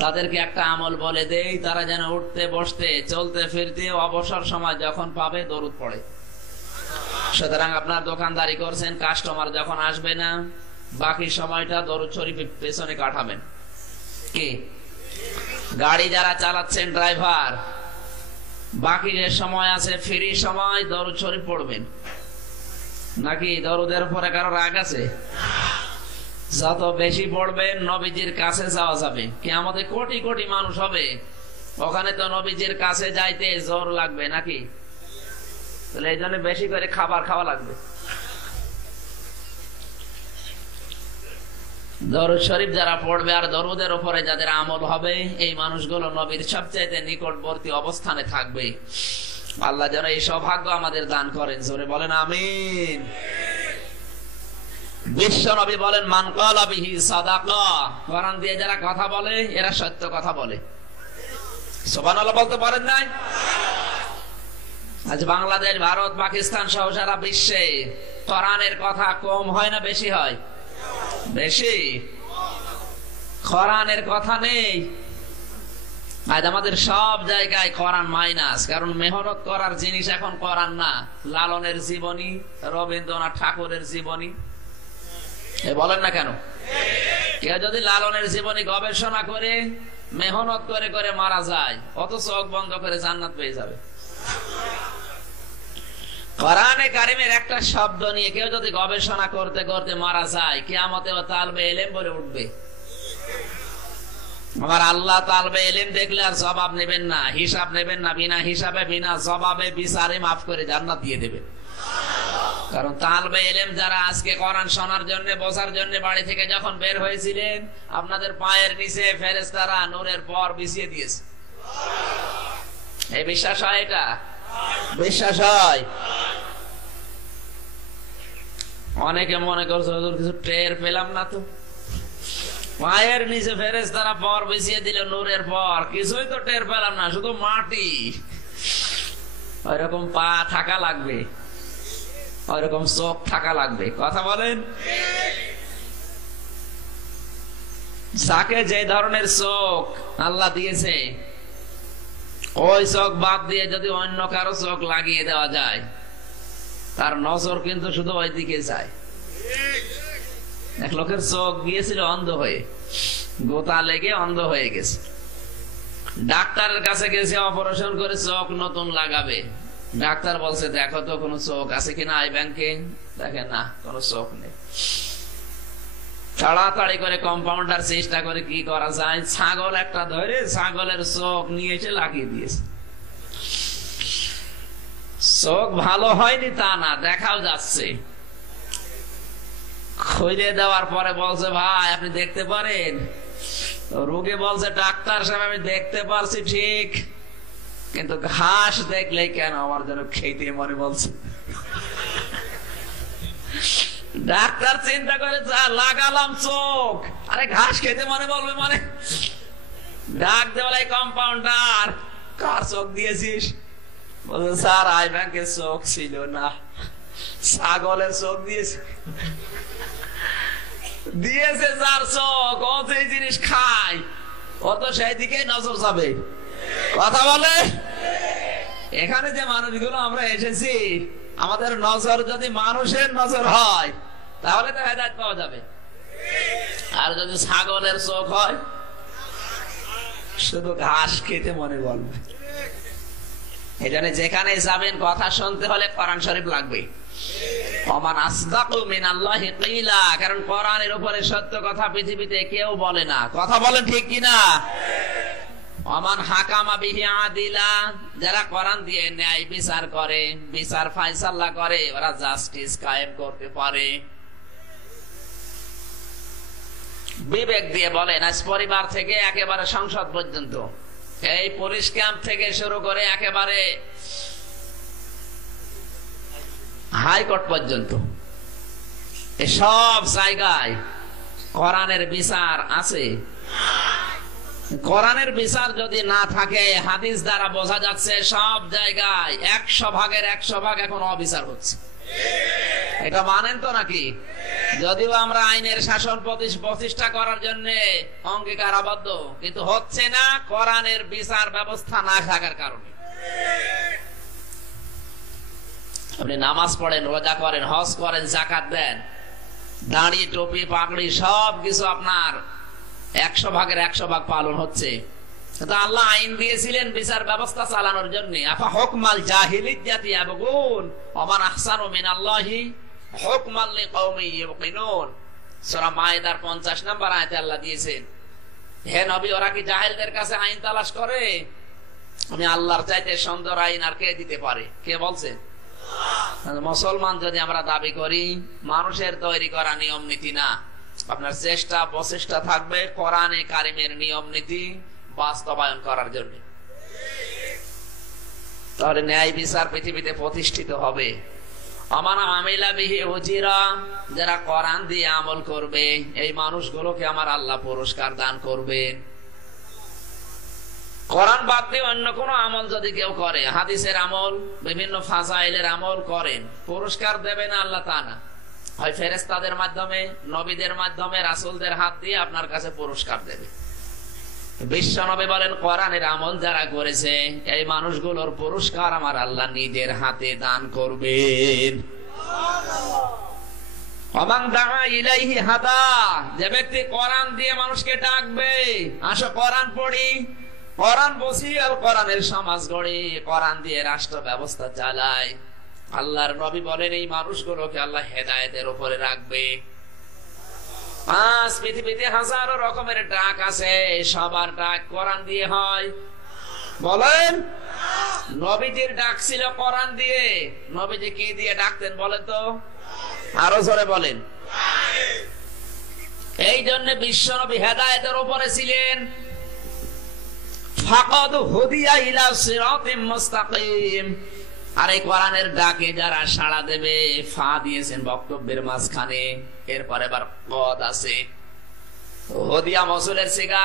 তাদেরকে একটা আমল বলে দেই, তারা যেন উঠতে বসতে চলতে ফিরতে অবসর সময় যখন পাবে দরুদ পড়ে। সুতরাং আপনার দোকানদারি করছেন, কাস্টমার যখন আসবে না বাকি সময়টা দরুদ শরীফ পেছনে কাটাবেন। কি গাড়ি যারা চালাচ্ছেন ড্রাইভার, বাকি যে সময় আছে ফ্রি সময় দরুদ শরীফ পড়বেন। নাকি দরুদের উপরে কারো রাগ আছে? যত বেশি পড়বেন নবীজির কাছে যাওয়া যাবে। কিয়ামতে কোটি কোটি মানুষ হবে, ওখানে তো নবীজির কাছে যাইতে জোর লাগবে নাকি? তাহলে এই জন্য বেশি করে খাবার খাওয়া লাগবে। দরুদ শরীফ যারা পড়বে আর দরুদের উপরে যাদের আমল হবে, এই মানুষগুলো নবীর সবচাইতে নিকটবর্তী অবস্থানে থাকবে। আল্লাহ যেন এই সৌভাগ্য আমাদের দান করেন, জোরে বলেন আমিন। বিশ্ব নবী বলেন, মান ক্বালা বিহি সাদাকা। কোরআন দিয়ে যারা কথা বলে এরা সত্য কথা বলে। সুবহানাল্লাহ বলতে পারেন নাই? আজ বাংলাদেশ, ভারত, পাকিস্তান সহ সারা বিশ্বে কোরআনের কথা কম হয় না বেশি হয়? বেশি। কোরআনের কথা নেই। আজ আমাদের সব জায়গায় কোরআন মাইনাস, কারণ মেহনত করার জিনিস এখন কোরআন না, লালনের জীবনী, রবীন্দ্রনাথ ঠাকুরের জীবনী। বলেন না কেন? কেউ যদি লালনের জীবনী গবেষণা করে মেহনত করে করে মারা যায়, অত চোখ বন্ধ করে জান্নাত পেয়ে যাবে। কোরআনে কারিমের একটা শব্দ নিয়ে কেউ যদি গবেষণা করতে করতে মারা যায়, কিয়ামতে ও তালবে ইলম বলে উঠবে। আমার আল্লাহ তালবে ইলম দেখলে আর জবাব নেবেন না, হিসাব নেবেন না, বিনা হিসাবে বিনা জবাবে বিচারে মাফ করে জান্নাত দিয়ে দেবেন। কারণ তালবে ইলম যারা আজকে কোরআন শোনার জন্য বোঝার জন্য বাড়ি থেকে যখন বের হয়েছিলেন, আপনাদের পায়ের নিচে ফেরেশতারা নূরের পর বিছিয়ে দিয়েছে। এই বিশ্বাস হয়? এটা বিশ্বাস হয়? অনেকে মনে করছে কিছু টের পেলাম না তো, পায়ের নিচে ফেরেশতারা পর বিছিয়ে দিল নূরের পর, কিছুই তো টের পেলাম না, শুধু মাটি। ওইরকম পা থাকা লাগবে, ওইরকম চোখ থাকা লাগবে। কথা বলেন? যাকে যে ধরনের চোখ আল্লাহ দিয়েছে, ওই চোখ বাদ দিয়ে যদি অন্য কারো চোখ লাগিয়ে দেওয়া যায়, তার নজর কিন্তু শুধু ওই দিকে যায়। এক লোকের চোখ গিয়েছিল অন্ধ হয়ে, গোতা লেগে অন্ধ হয়ে গেছে। ডাক্তারের কাছে গেছে, অপারেশন করে চোখ নতুন লাগাবে। ডাক্তার বলছে, দেখো তো কোনো চোখ আছে কিনা আই ব্যাংকে। দেখে না, কোনো চোখ নেই। তাড়াতাড়ি করে কম্পাউন্ডার চেষ্টা করে কি করা যায়, ছাগল একটা ধরে ছাগলের চোখ নিয়ে এসে লাগিয়ে দিয়েছে। চোখ ভালো হয়নি তা না, দেখাও যাচ্ছে। খুলে দেওয়ার পরে বলছে, ভাই আপনি দেখতে পারেন? রোগী বলছে, ডাক্তার সাহেব আমি দেখতে পারছি ঠিক, কিন্তু ঘাস দেখলে কেন আমার যেন খেতে মনে বলছে। ডাক্তার চিন্তা করে, যা লাগালাম চোখ, আরে ঘাস খেতে মনে বলবে মানে? ডাক দেওয়ালাই কম্পাউন্ডার, কার চোখ দিয়েছিস? বলছে, স্যার আই ব্যাংকের চোখ ছিল না, ছাগলের চোখ দিয়েছে। দিয়েছে যার চোখ, ও যে জিনিস খায়, ও তো সেই দিকে নজর যাবে। কথা বলে? এখানে যে মানুষগুলো আমরা এসেছি, আমাদের নজর যদি মানুষের নজর হয়, তাহলে তো হেদায়েত পাওয়া যাবে। আর যদি ছাগলের চোখ হয়, শুধু ঘাস খেতে মনে বলবে। এই জন্য যেখানে যাবেন কথা শুনতে হলে কোরআন শরীফ লাগবে। ওমান আসদাকু মিনাল্লাহি কিলা, কারণ কোরআনের উপরে সত্য কথা পৃথিবীতে কেউ বলে না। কথা বলেন ঠিক কিনা? ওমান হাকামা বিহি আদিলা, যারা কোরআন দিয়ে ন্যায় বিচার করে, বিচার ফায়সালা করে, ওরা জাস্টিস কায়েম করতে পারে। বিবেক দিয়ে বলেন, আজ পরিবার থেকে একেবারে সংসদ পর্যন্ত, এই পুলিশ ক্যাম্প থেকে শুরু করে একেবারে হাইকোর্ট পর্যন্ত, সব জায়গায় কোরআনের বিচার আছে। কোরআনের বিচার যদি না থাকে, হাদিস দ্বারা বোঝা যাচ্ছে সব জায়গায় 100 ভাগের 100 ভাগ এখন অবিচার হচ্ছে। এটা মানেন তো নাকি? যদিও আমরা আইনের শাসন প্রতিষ্ঠা করার জন্য অঙ্গীকারাবদ্ধ, কিন্তু হচ্ছে না কোরআনের বিচার ব্যবস্থা না থাকার কারণে। আপনি নামাজ পড়েন, রোজা করেন, হজ করেন, যাকাত দেন, দাড়ি টুপি পাগড়ি সব কিছু আপনার 100 ভাগের 100 ভাগ পালন হচ্ছে, কিন্তু আল্লাহ আইন দিয়েছিলেন বিচার ব্যবস্থা চালানোর জন্য। আফা হুকমাল জাহিলিয়্যাতি ইয়াবগুন ওয়া মান আহসানু মিনাল্লাহি হুকমান লিকাওমিন ইউকিনুন। সূরা মায়েদার 50 নম্বর আয়াতে আল্লাহ দিয়েছেন, হে নবী, ওরা কি জাহেলদের কাছে আইন তালাশ করে? আমি আল্লাহর চাইতে সুন্দর আইন আর কে দিতে পারে? কে বলছে? মুসলমান যদি আমরা দাবি করি, মানুষের তৈরি করা নিয়ম নীতি না, আপনার চেষ্টা প্রচেষ্টা থাকবে কোরআনে কারিমের নিয়ম নীতি বাস্তবায়ন করার জন্য। তাহলে ন্যায় বিচার পৃথিবীতে প্রতিষ্ঠিত হবে। আমানা আমিলা বিহি উজিরা, যারা কোরআন দিয়ে আমল করবে এই মানুষগুলোকে আমার আল্লাহ পুরস্কার দান করবেন। কোরআন বাদ দিয়ে অন্য কোন আমল যদি কেউ করে, হাদিসের আমল, বিভিন্ন ফাজাইলের আমল করেন, পুরস্কার দেবে না আল্লাহ তা না, হয় ফেরেশতাদের মাধ্যমে, নবীদের মাধ্যমে, রাসূলদের হাত দিয়ে আপনার কাছে পুরস্কার দেবে। বিশ্ব নবী বলেন, কোরআনের আমল যারা করেছে এই মানুষগুলোর পুরস্কার আমার আল্লাহ নিজের হাতে দান করবেন। ওমান দাআ ইলাইহি হাদা, যে ব্যক্তি কোরআন দিয়ে মানুষকে ডাকবে, আসো কোরআন পড়ি, কোরআন বসি আর কোরআনের সমাজ গড়ি, কোরআন দিয়ে রাষ্ট্র ব্যবস্থা চালায়, আল্লাহর নবী বলেন এই মানুষগুলোকে আল্লাহ হেদায়েতের উপরে রাখবে। আজ পৃথিবীতে হাজারো রকমের ডাক আছে, সবার ডাক কোরআন দিয়ে হয়। বলেন, নবীজির ডাক ছিল কোরআন দিয়ে। নবীজি কি দিয়ে ডাকতেন বলেন তো? আরো জোরে বলেন। এই জন্য বিশ্ব নবী হেদায়েতের উপরে ছিলেন। ফাকাদ হুদিয়া ইলা সিরাতিম মুস্তাকিম, আর এই কোরআনের ডাকে যারা সাড়া দেবে, ফা দিয়েছেন বক্তব্যের মাঝখানে, এরপরে আবার কদ আছে, হুদিয়া মসুলের সিগা।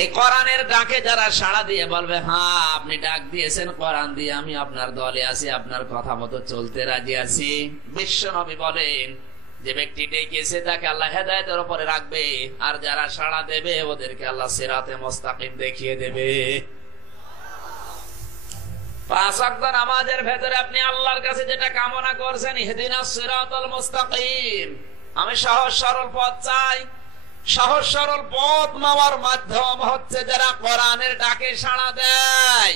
এই কোরআনের ডাকে যারা সাড়া দিয়ে বলবে, হ্যাঁ আপনি ডাক দিয়েছেন কোরআন দিয়ে, আমি আপনার দলে আছি, আপনার কথা মতো চলতে রাজি আছি, বিশ্ব নবী বলেন যে ব্যক্তি ডেকেছে তাকে আল্লাহ হেদায়েতের উপরে রাখবে, আর যারা সাড়া দেবে ওদেরকে আল্লাহ সিরাতে মুস্তাকিম দেখিয়ে দেবে। 5 ওয়াক্ত নামাজের ভেতরে আপনি আল্লাহর কাছে যেটা কামনা করছেন, ইহদিনাস সিরাতাল মুস্তাকিম, আমি সহজ সরল পথ চাই। সহজ সরল পথ নেওয়ার মাধ্যম হচ্ছে যারা কোরআনের ডাকে সাড়া দেয়।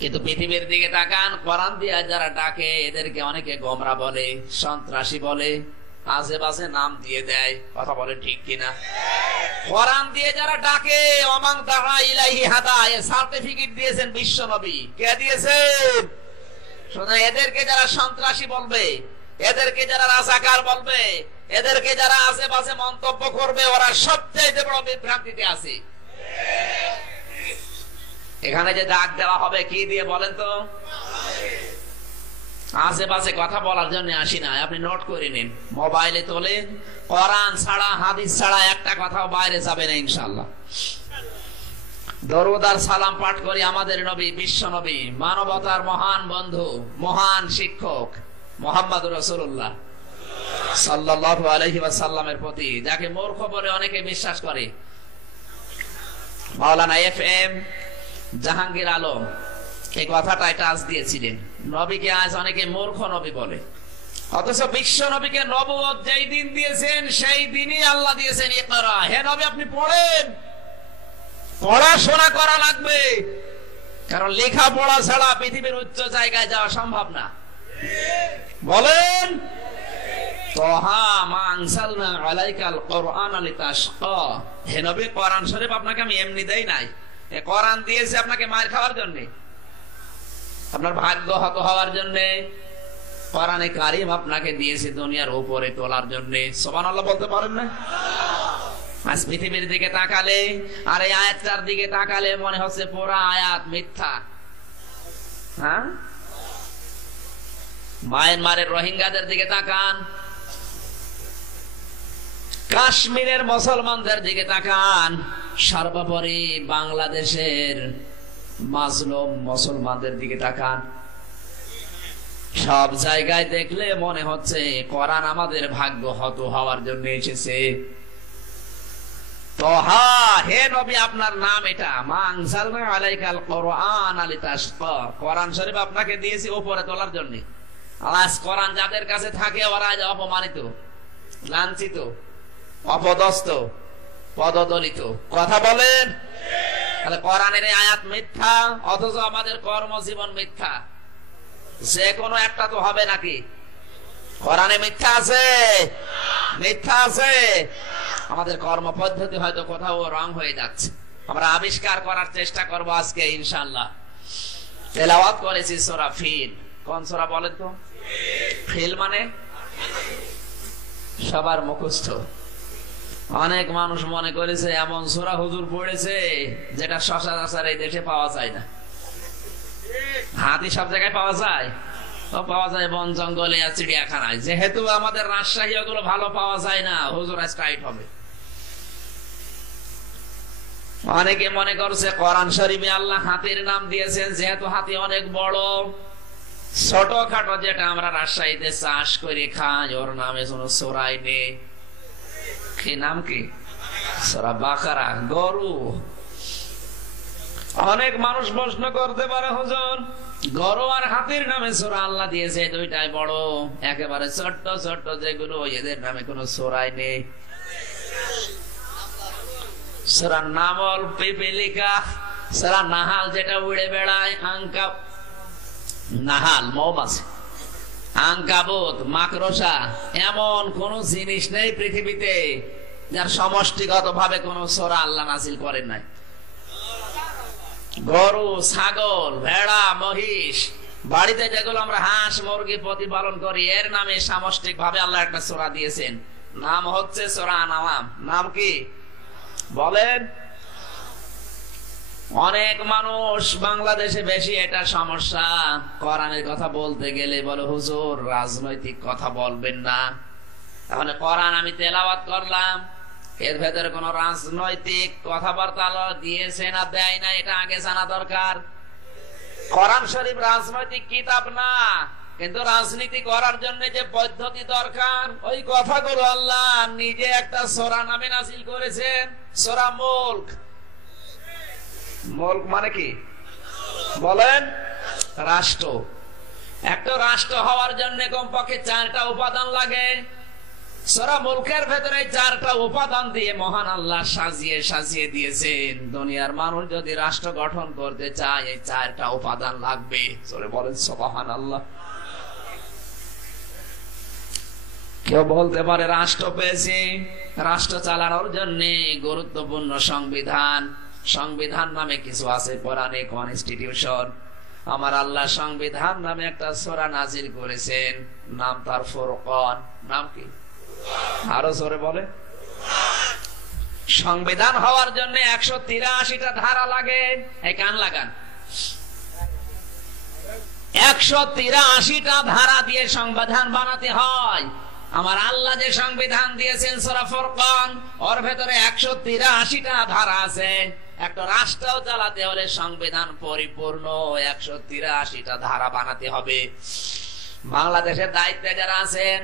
কিন্তু পৃথিবীর দিকে তাকান, কোরআন দিয়ে যারা ডাকে এদেরকে অনেকে গোমরা বলে, সন্ত্রাসী বলে, আশেপাশে নাম দিয়ে দেয়। কথা বলে ঠিক কিনা? কোরআন দিয়ে যারা ডাকে, ওমান দাআ ইলাইহি হাদা, এর সার্টিফিকেট দিয়েছেন বিশ্ব নবী। কে দিয়েছেন? শোনা, এদেরকে যারা সন্ত্রাসী বলবে, এদেরকে যারা রাজাকার বলবে, এদেরকে যারা আশেপাশে মন্তব্য করবে, ওরা সবচেয়ে বড় বিভ্রান্তিতে আছে। এখানে যে ডাক দেওয়া হবে কি দিয়ে বলেন তো? আশেপাশে কথা বলার জন্য আসি না, আপনি নোট করে নিন, মোবাইলে তোলেন, কোরআন ছাড়া হাদিস ছাড়া একটা কথাও বাইরে যাবে না ইনশাআল্লাহ। দরুদ আর সালাম পাঠ করি আমাদের নবী, বিশ্ব নবী, মানবতার মহান বন্ধু, মহান শিক্ষক মুহাম্মদুর রাসূলুল্লাহ সাল্লাল্লাহু আলাইহি ওয়াসাল্লামের প্রতি, যাকে মূর্খ বলে অনেকে বিশ্বাস করে। মাওলানা FM জাহাঙ্গীর আলম এই কথাটা টাচ দিয়েছিলেন, নবীকে আজ অনেকে মূর্খ নবী বলে, অথচ বিশ্ব নবীকে নবুয়ত যেই দিন দিয়েছেন সেই দিনই আল্লাহ দিয়েছেন ইকরা। হে নবী, আপনি পড়েন, পড়াশোনা করা লাগবে, কারণ লেখাপড়া ছাড়া পৃথিবীর উচ্চ জায়গায় যাওয়া সম্ভব না। বলেন, তাহা মা আনসালনা আলাইকাল কুরআনা লিতাশকা, হে নবী কোরআন শরীফ আপনাকে আমি এমনি দেই নাই, এই কোরআন দিয়েছে আপনাকে মার খাওয়ার জন্য, আপনার ভাগ্য হত হওয়ার জন্য। কোরআনে কারীম আপনাকে দিয়েছে দুনিয়ার উপরে তোলার জন্য। সুবহানাল্লাহ বলতে পারেন না? আজ পৃথিবীর দিকে তাকালে আর এই আয়াতটার দিকে তাকালে মনে হচ্ছে পুরো আয়াত মিথ্যা। হ্যাঁ, মায়ানমারের রোহিঙ্গাদের দিকে তাকান, কাশ্মীরের মুসলমানদের দিকে তাকান, সর্বোপরি বাংলাদেশের মাজলুম মুসলমানদের দিকে তাকান। সব জায়গায় দেখলে মনে হচ্ছে কোরআন আমাদের ভাগ্য হত হওয়ার জন্য এসেছে। তো হে নবী, আপনার নাম এটা, মা আনজালনা আলাইকাল কোরআন লিতাশকা, কোরআন শরীফ আপনাকে দিয়েছি উপরে তোলার জন্য। আজ কোরআন যাদের কাছে থাকে ওরা আজ অপমানিত, লাঞ্ছিত, অপদস্থ, পদদলিত। কথা বলেন? তাহলে কোরআনের এই আয়াত মিথ্যা, অথচ আমাদের কর্মজীবন মিথ্যা। যে কোনো একটা তো হবে নাকি? কোরআনে মিথ্যা আছে? মিথ্যা আছে। আমাদের কর্ম পদ্ধতি হয়তো কোথাও রং হয়ে যাচ্ছে, আমরা আবিষ্কার করার চেষ্টা করব আজকে ইনশাআল্লাহ। তেলাওয়াত করেছি সূরা ফিল। কোন সূরা বলেন তো? ফিল মানে সবার মুখস্থ। অনেক মানুষ মনে করেছে এমন সূরা হুজুর পড়েছে যেটা সচরাচর এই দেশে পাওয়া যায় না। হাতি সব জায়গায় পাওয়া যায়, তো পাওয়া যায় বন জঙ্গলে আর চিড়িয়াখানায়। যেহেতু আমাদের রাজশাহী ওগুলো ভালো পাওয়া যায় না, হুজুর আজ টাইট হবে। অনেকে মনে করছে কোরআন শরীফে আল্লাহ হাতির নাম দিয়েছেন, যেহেতু হাতি অনেক বড়। ছোটখাটো যেটা আমরা রাজশাহীতে চাষ করে খাই ওর নামে কোনো সূরাই নেই। কি নাম? কি সূরা বাকারা, গরু। অনেক মানুষ প্রশ্ন করতে পারে, হুজুর গরু আর হাতির নামে সূরা আল্লাহ দিয়েছে, দুইটাই বড়, একেবারে ছোট্ট ছোট্ট যেগুলো এদের নামে কোনো সূরাই নেই। সূরা নামল, পিপিলিকা, সূরা নাহাল যেটা উড়ে বেড়ায়, আঙ্কাব, নাহাল মৌমাছি, আঙ্কাবুত, মাকড়সা, এমন কোন জিনিস নেই পৃথিবীতে যার সমষ্টিগত ভাবে কোন সূরা আল্লাহ নাযিল করেন নাই। গরু, ছাগল, ভেড়া, মহিষ, বাড়িতে যেগুলো আমরা হাঁস মুরগি প্রতিপালন করি, এর নামে সামষ্টিক ভাবে আল্লাহ একটা সূরা দিয়েছেন, নাম হচ্ছে সূরা আনআম। নাম কি বলেন? অনেক মানুষ বাংলাদেশে বেশি এটা সমস্যা, কোরআনের কথা বলতে গেলে বলে হুজুর রাজনৈতিক কথা বলবেন না। তাহলে কোরআন আমি তেলাওয়াত করলাম, এর ভেতরে কোন রাজনৈতিক কথাবার্তা দিয়েছে না দেয় না, এটা আগে জানা দরকার। কোরআন শরীফ রাজনৈতিক কিতাব না, কিন্তু রাজনীতি করার জন্য যে পদ্ধতি দরকার ওই কথাগুলো আল্লাহ নিজে একটা সূরা নামে নাযিল করেছেন, সূরা মুলক। মুলক মানে কি বলেন? রাষ্ট্র। একটা রাষ্ট্র হওয়ার জন্য কমপক্ষে 4টা উপাদান লাগে। সূরা মুলকের ভেতরে 4টা উপাদান দিয়ে মহান আল্লাহ সাজিয়ে সাজিয়ে দিয়েছেন। দুনিয়ার মানুষ যদি রাষ্ট্র গঠন করতে চায় এই 4টা উপাদান লাগবে। জোরে বলেন সুবহানাল্লাহ। কেউ বলতে পারে রাষ্ট্র পেয়েছি, রাষ্ট্র চালানোর জন্য গুরুত্বপূর্ণ সংবিধান। সংবিধান নামে কিছু আছে, কোরআনে কনস্টিটিউশন। আমার আল্লাহ সংবিধান নামে একটা সূরা নাযিল করেছেন, নাম তার ফুরকান। নাম কি? আরো জোরে বলে। সংবিধান হওয়ার জন্য 183টা ধারা লাগে। এই কান লাগান, 183টা ধারা দিয়ে সংবিধান বানাতে হয়। আমার আল্লাহ যে সংবিধান দিয়েছেন সূরা ফুরকান, ওর ভেতরে 183টা ধারা আছে। একটা রাষ্ট্র চালাতে হলে সংবিধান পরিপূর্ণ 183টা ধারা বানাতে হবে। বাংলাদেশের দায়িত্বে যারা আছেন,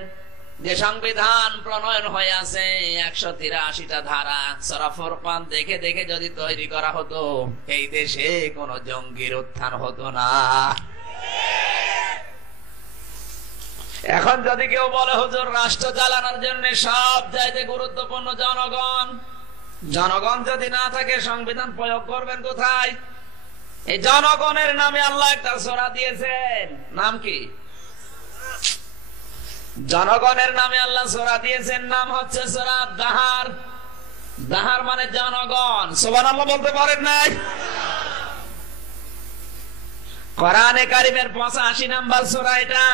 যে সংবিধান প্রণয়ন হয়ে আছে 183টা ধারা, সূরা ফুরকান দেখে দেখে যদি তৈরি করা হতো এই দেশে কোন জঙ্গির উত্থান হতো না। এখন যদি কেউ বলে হুজুর রাষ্ট্র চালানোর জন্য সব চাইতে গুরুত্বপূর্ণ জনগণ, জনগণ যদি না থাকে সংবিধান প্রয়োগ করবেন কোথায়? এই জনগণের নামে আল্লাহ একটা সূরা দিয়েছেন। নাম কি? জনগণের নামে আল্লাহ সূরা দিয়েছেন, নাম হচ্ছে সূরা দাহার। দাহার মানে জনগণ। সুবহানাল্লাহ বলতে পারেন নাই? কোরআনে কারীমের 85 নাম্বার সূরা এটা।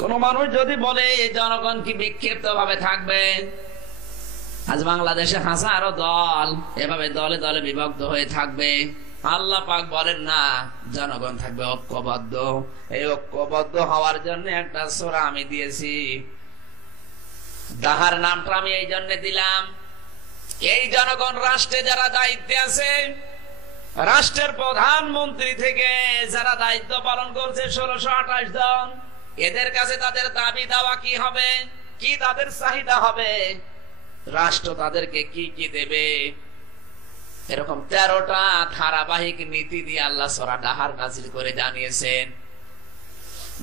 কোন মানুষ যদি বলে জনগণ কি বিক্ষিপ্ত ভাবে থাকবে? আজ বাংলাদেশে হাজারো দল এভাবে দলে দলে বিভক্ত হয়ে থাকবে। আল্লাহ পাক বলেন না, জনগণ থাকবে ঐক্যবদ্ধ। এই ঐক্যবদ্ধ হওয়ার জন্য একটা সূরা আমি দিয়েছি। দাহার নামটা আমি এই জন্য দিলাম, এই জনগণ রাষ্ট্রে যারা দায়িত্বে আছে রাষ্ট্রের প্রধানমন্ত্রী থেকে যারা দায়িত্ব পালন করছে 1628 জন, এদের কাছে তাদের দাবি দাওয়া কি হবে, কি তাদের চাহিদা হবে, রাষ্ট্র তাদেরকে কি কি দেবে, এরকম 13টা ধারাবাহিক নীতি দিয়ে আল্লাহ সূরা দাহার নাযিল করে জানিয়েছেন।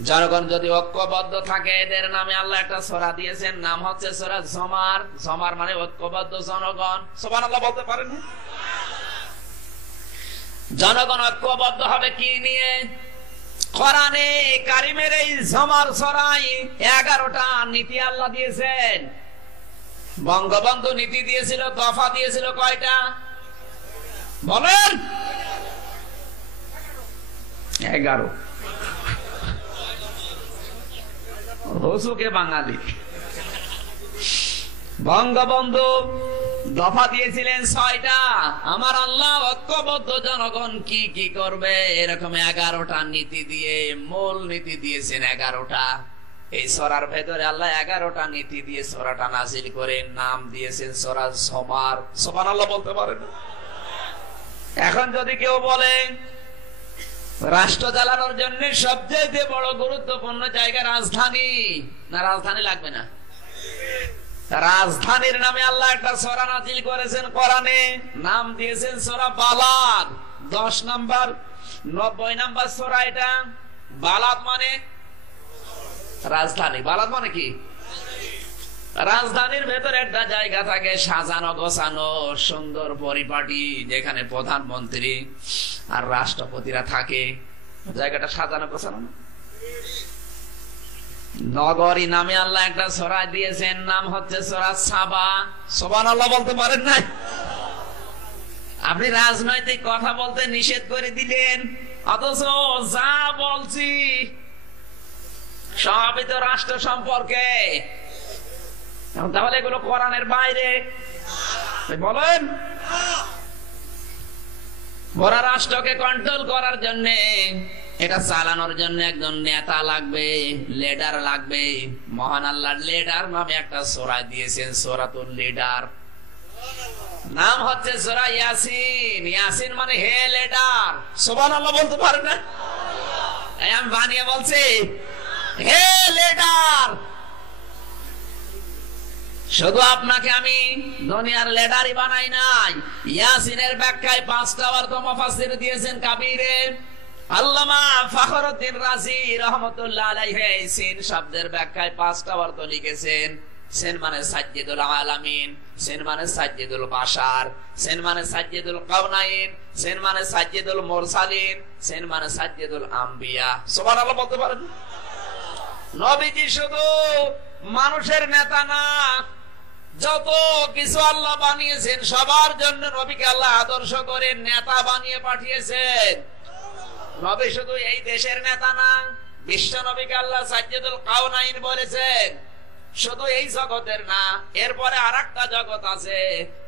জনগণ যদি ঐক্যবদ্ধ থাকে, এদের নামে আল্লাহ একটা সূরা দিয়েছেন, নাম হচ্ছে সূরা জমার। জমার মানে ঐক্যবদ্ধ জনগণ। সুবহানাল্লাহ বলতে পারেন না? জনগণ ঐক্যবদ্ধ হবে কি নিয়ে? কোরআনে কারিমের এই জমার সূরায় 11টা নীতি আল্লাহ দিয়েছেন। বঙ্গবন্ধু নীতি দিয়েছিল, দফা দিয়েছিল কয়টা বলেন? 11। রসুকে বাঙালি। বঙ্গবন্ধু দফা দিয়েছিলেন 6টা। আমার আল্লাহ ঐক্যবদ্ধ জনগণ কি কি করবে এরকম 11টা নীতি দিয়ে মূল নীতি দিয়েছেন 11টা। এই সূরার ভেতরে আল্লাহ 11টা নীতি দিয়ে সূরাটা নাযিল করে নাম দিয়েছেন সূরা জমার। সুবহানাল্লাহ বলতে পারেন? এখন যদি কেউ বলে রাষ্ট্র চালানোর জন্য সবচেয়ে বড় গুরুত্বপূর্ণ জায়গা রাজধানী, না রাজধানী লাগবে না? রাজধানীর নামে আল্লাহ একটা সূরা নাযিল করেছেন কোরআনে, নাম দিয়েছেন সূরা বালাদ। 10 নম্বর 90 নম্বর সূরা এটা। বালাদ মানে রাজধানী। বালাদ মানে কি? রাজধানীর ভেতরে একটা জায়গা থাকে সাজানো গোছানো সুন্দর পরিপাটি, যেখানে প্রধানমন্ত্রী আর রাষ্ট্রপতিরা থাকে। জায়গাটা সাজানো গোছানো না? নগরী নামে আল্লাহ একটা সূরা দিয়েছেন, নাম হচ্ছে সূরা সাবা। সুবহানাল্লাহ বলতে পারেন না? আপনি রাজনৈতিক কথা বলতে নিষেধ করে দিলেন, অথচ যা বলছি সবই তো রাষ্ট্র সম্পর্কে। তাহলে এগুলো কোরআনের বাইরে বলেন? বড় রাষ্ট্রকে কন্ট্রোল করার জন্য, এটা চালানোর জন্য একজন নেতা লাগবে, লিডার লাগবে। মহান আল্লাহ লিডার নামে একটা সূরা দিয়েছেন, সূরাতুল লিডার। নাম হচ্ছে সূরা ইয়াসিন। ইয়াসিন মানে হে লিডার। সুবহানাল্লাহ বলতে পারেন না? আমি বানিয়ে বলছি, হে লিডার। শুধু আপনাকে আমি দুনিয়ার লিডারই বানাই নাই। ইয়াসিনের ব্যাখ্যায় 5টা অর্থ মুফাসসির দিয়েছেন কাবীরে। আল্লামা ফখরুদ্দিন রাজি রাহমাতুল্লাহ আলাইহি সিন শব্দের ব্যাখ্যায় 5টা অর্থ লিখেছেন। সিন মানে সাজ্জিদুল আলামিন, সিন মানে সাজ্জিদুল বাশার, সিন মানে সাজ্জিদুল কাওনাইন, সিন মানে সাজ্জিদুল মুরসালিন, সিন মানে সাজ্জিদুল আম্বিয়া। সুবহানাল্লাহ বলতে পারেন? নবীজি শুধু মানুষের নেতা না, যত কিছু আল্লাহ বানিয়েছেন সবার জন্য নবীকে আল্লাহ আদর্শ করে নেতা বানিয়ে পাঠিয়েছেন। নবী শুধু এই দেশের নেতা না, বিশ্ব নবীকে আল্লাহ সাজ্জিদুল কাওনাইন বলেছেন। শুধু এই জগতের না, এরপরে আরেকটা জগৎ আছে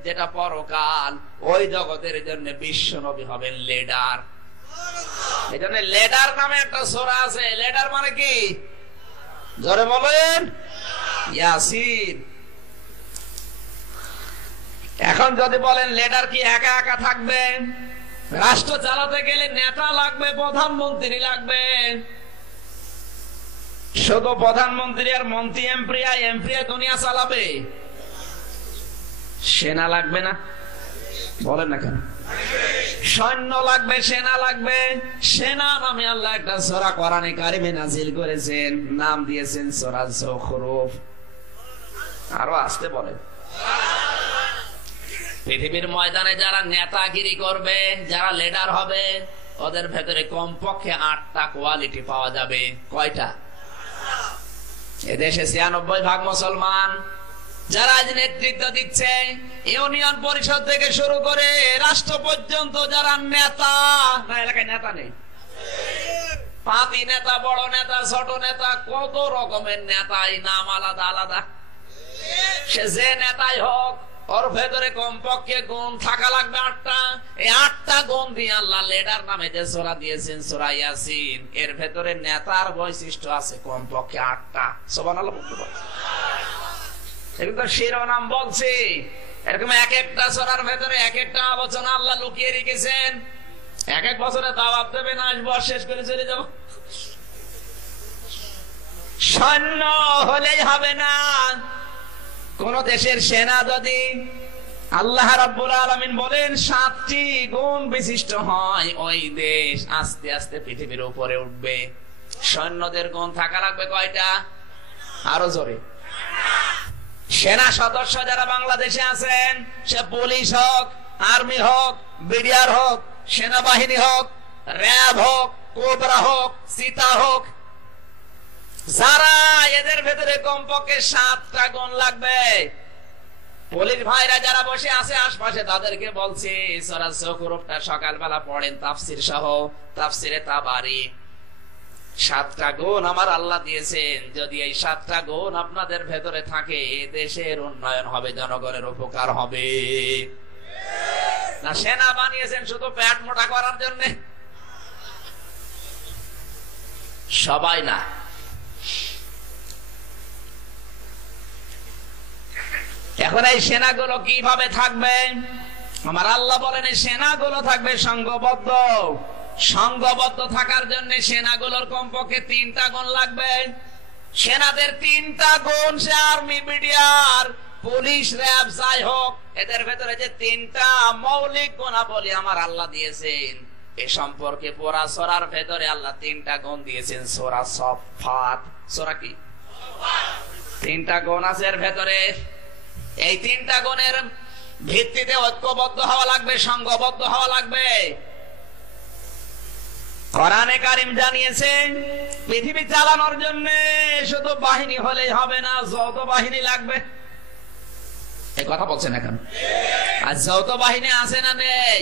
যেটা পরকাল, ওই জগতের জন্য বিশ্ব নবী হবেন লিডার। এজন্য লিডার নামে একটা সূরা আছে। লিডার মানে কি জোরে বলেন? ইয়াসিন। এখন যদি বলেন লিডার কি একা একা থাকবে? রাষ্ট্র চালাতে গেলে নেতা লাগবে, প্রধানমন্ত্রী লাগবে। শুধু প্রধানমন্ত্রী আর মন্ত্রী এমপি দুনিয়া চালাবে? সেনা লাগবে না? বলেন না কেন? সৈন্য লাগবে, সেনা লাগবে। সেনা নামে আল্লাহ একটা সূরা কোরআনে কারিমে নাযিল করেছেন, নাম দিয়েছেন সূরা যুখরুফ। আরো আসতে বলেন। পৃথিবীর ময়দানে যারা নেতাগিরি করবে, যারা লিডার হবে, ওদের ভেতরে কমপক্ষে 8টা কোয়ালিটি পাওয়া যাবে। কয়টা? এদেশে 96% মুসলমান। যারা আজ নেতৃত্ব দিচ্ছে, ইউনিয়ন পরিষদ থেকে শুরু করে রাষ্ট্র পর্যন্ত যারা নেতা, না এলাকায় নেতা নেই? পাতি নেতা, বড় নেতা, ছোট নেতা, কত রকমের নেতা, এই নাম আলাদা আলাদা। সে যে নেতাই হোক, ওর ভেতরে কমপক্ষে গুণ থাকা লাগবে 8টা। এই 8টা গুণ দিয়ে আল্লাহ লিডার নামে যে সূরা দিয়েছেন সূরা ইয়াসিন, এর ভেতরে নেতার বৈশিষ্ট্য আছে কমপক্ষে 8টা। সুবহানাল্লাহ বলতে পারেন? এগুলো তো শিরোনাম বলছি। এরকম এক একটা সূরার ভেতরে এক একটা আলোচনা আল্লাহ লুকিয়ে রেখেছেন। এক এক বছরে দাওয়াত দেবেন, আসবো আর শেষ করে চলে যাব। সৈন্য হলেই হবে না। কোন দেশের সেনা যদি আল্লাহ রাব্বুল আলামিন বলেন 7টি গুণ বিশিষ্ট হয়, ওই দেশ আস্তে আস্তে পৃথিবীর উপরে উঠবে। সৈন্যদের গুণ থাকা লাগবে কয়টা? আরো জোরে। সেনা সদস্য যারা বাংলাদেশে আছেন, সে পুলিশ হোক, আর্মি হোক, বিডিআর হোক, সেনাবাহিনী হোক, র্যাব হোক, কোবরা হোক, চিতা হোক, যারা এদের ভেতরে কমপক্ষে 7টা গুণ লাগবে। পুলিশ ভাইরা যারা বসে আছে আশপাশে, তাদেরকে বলছি সূরা যুখরুফটা সকালবেলা পড়েন তাফসীর সহ, তাফসীরে তাবারি। 7টা গুণ আমার আল্লাহ দিয়েছেন। যদি এই 7টা গুণ আপনাদের ভেতরে থাকে, দেশের উন্নয়ন হবে, জনগণের উপকার হবে। না সেনা বানিয়েছেন শুধু পেট মোটা করার জন্য? সবাই না। এখন এই সেনাগুলো কিভাবে থাকবে? আমার আল্লাহ বলেন এই সেনাগুলো থাকবে সংঘবদ্ধ। সংঘবদ্ধ থাকার জন্য সেনাগুলোর কমপক্ষে 3টা গুণ লাগবে। সেনাদের 3টা গুণ, সে আর্মি, বিডিআর, পুলিশ, র্যাব যাই হোক, এদের ভেতরে যে 3টা মৌলিক গুণাবলী আমার আল্লাহ দিয়েছেন, এ সম্পর্কে পুরা সূরার ভেতরে আল্লাহ 3টা গুণ দিয়েছেন। সূরা সফফাত, সূরা কি? 3টা গুণ আছে এর ভেতরে। এই 3টা গুণের ভিত্তিতে ঐক্যবদ্ধ হওয়া লাগবে, সংঘবদ্ধ হওয়া লাগবে। কোরআনে কারীম জানিয়েছেন পৃথিবী চালানোর জন্য শুধু বাহিনী হলেই হবে না, যৌথ বাহিনী লাগবে। এই কথা বলছেন এখন? আর যৌথ বাহিনী আছে না নেই?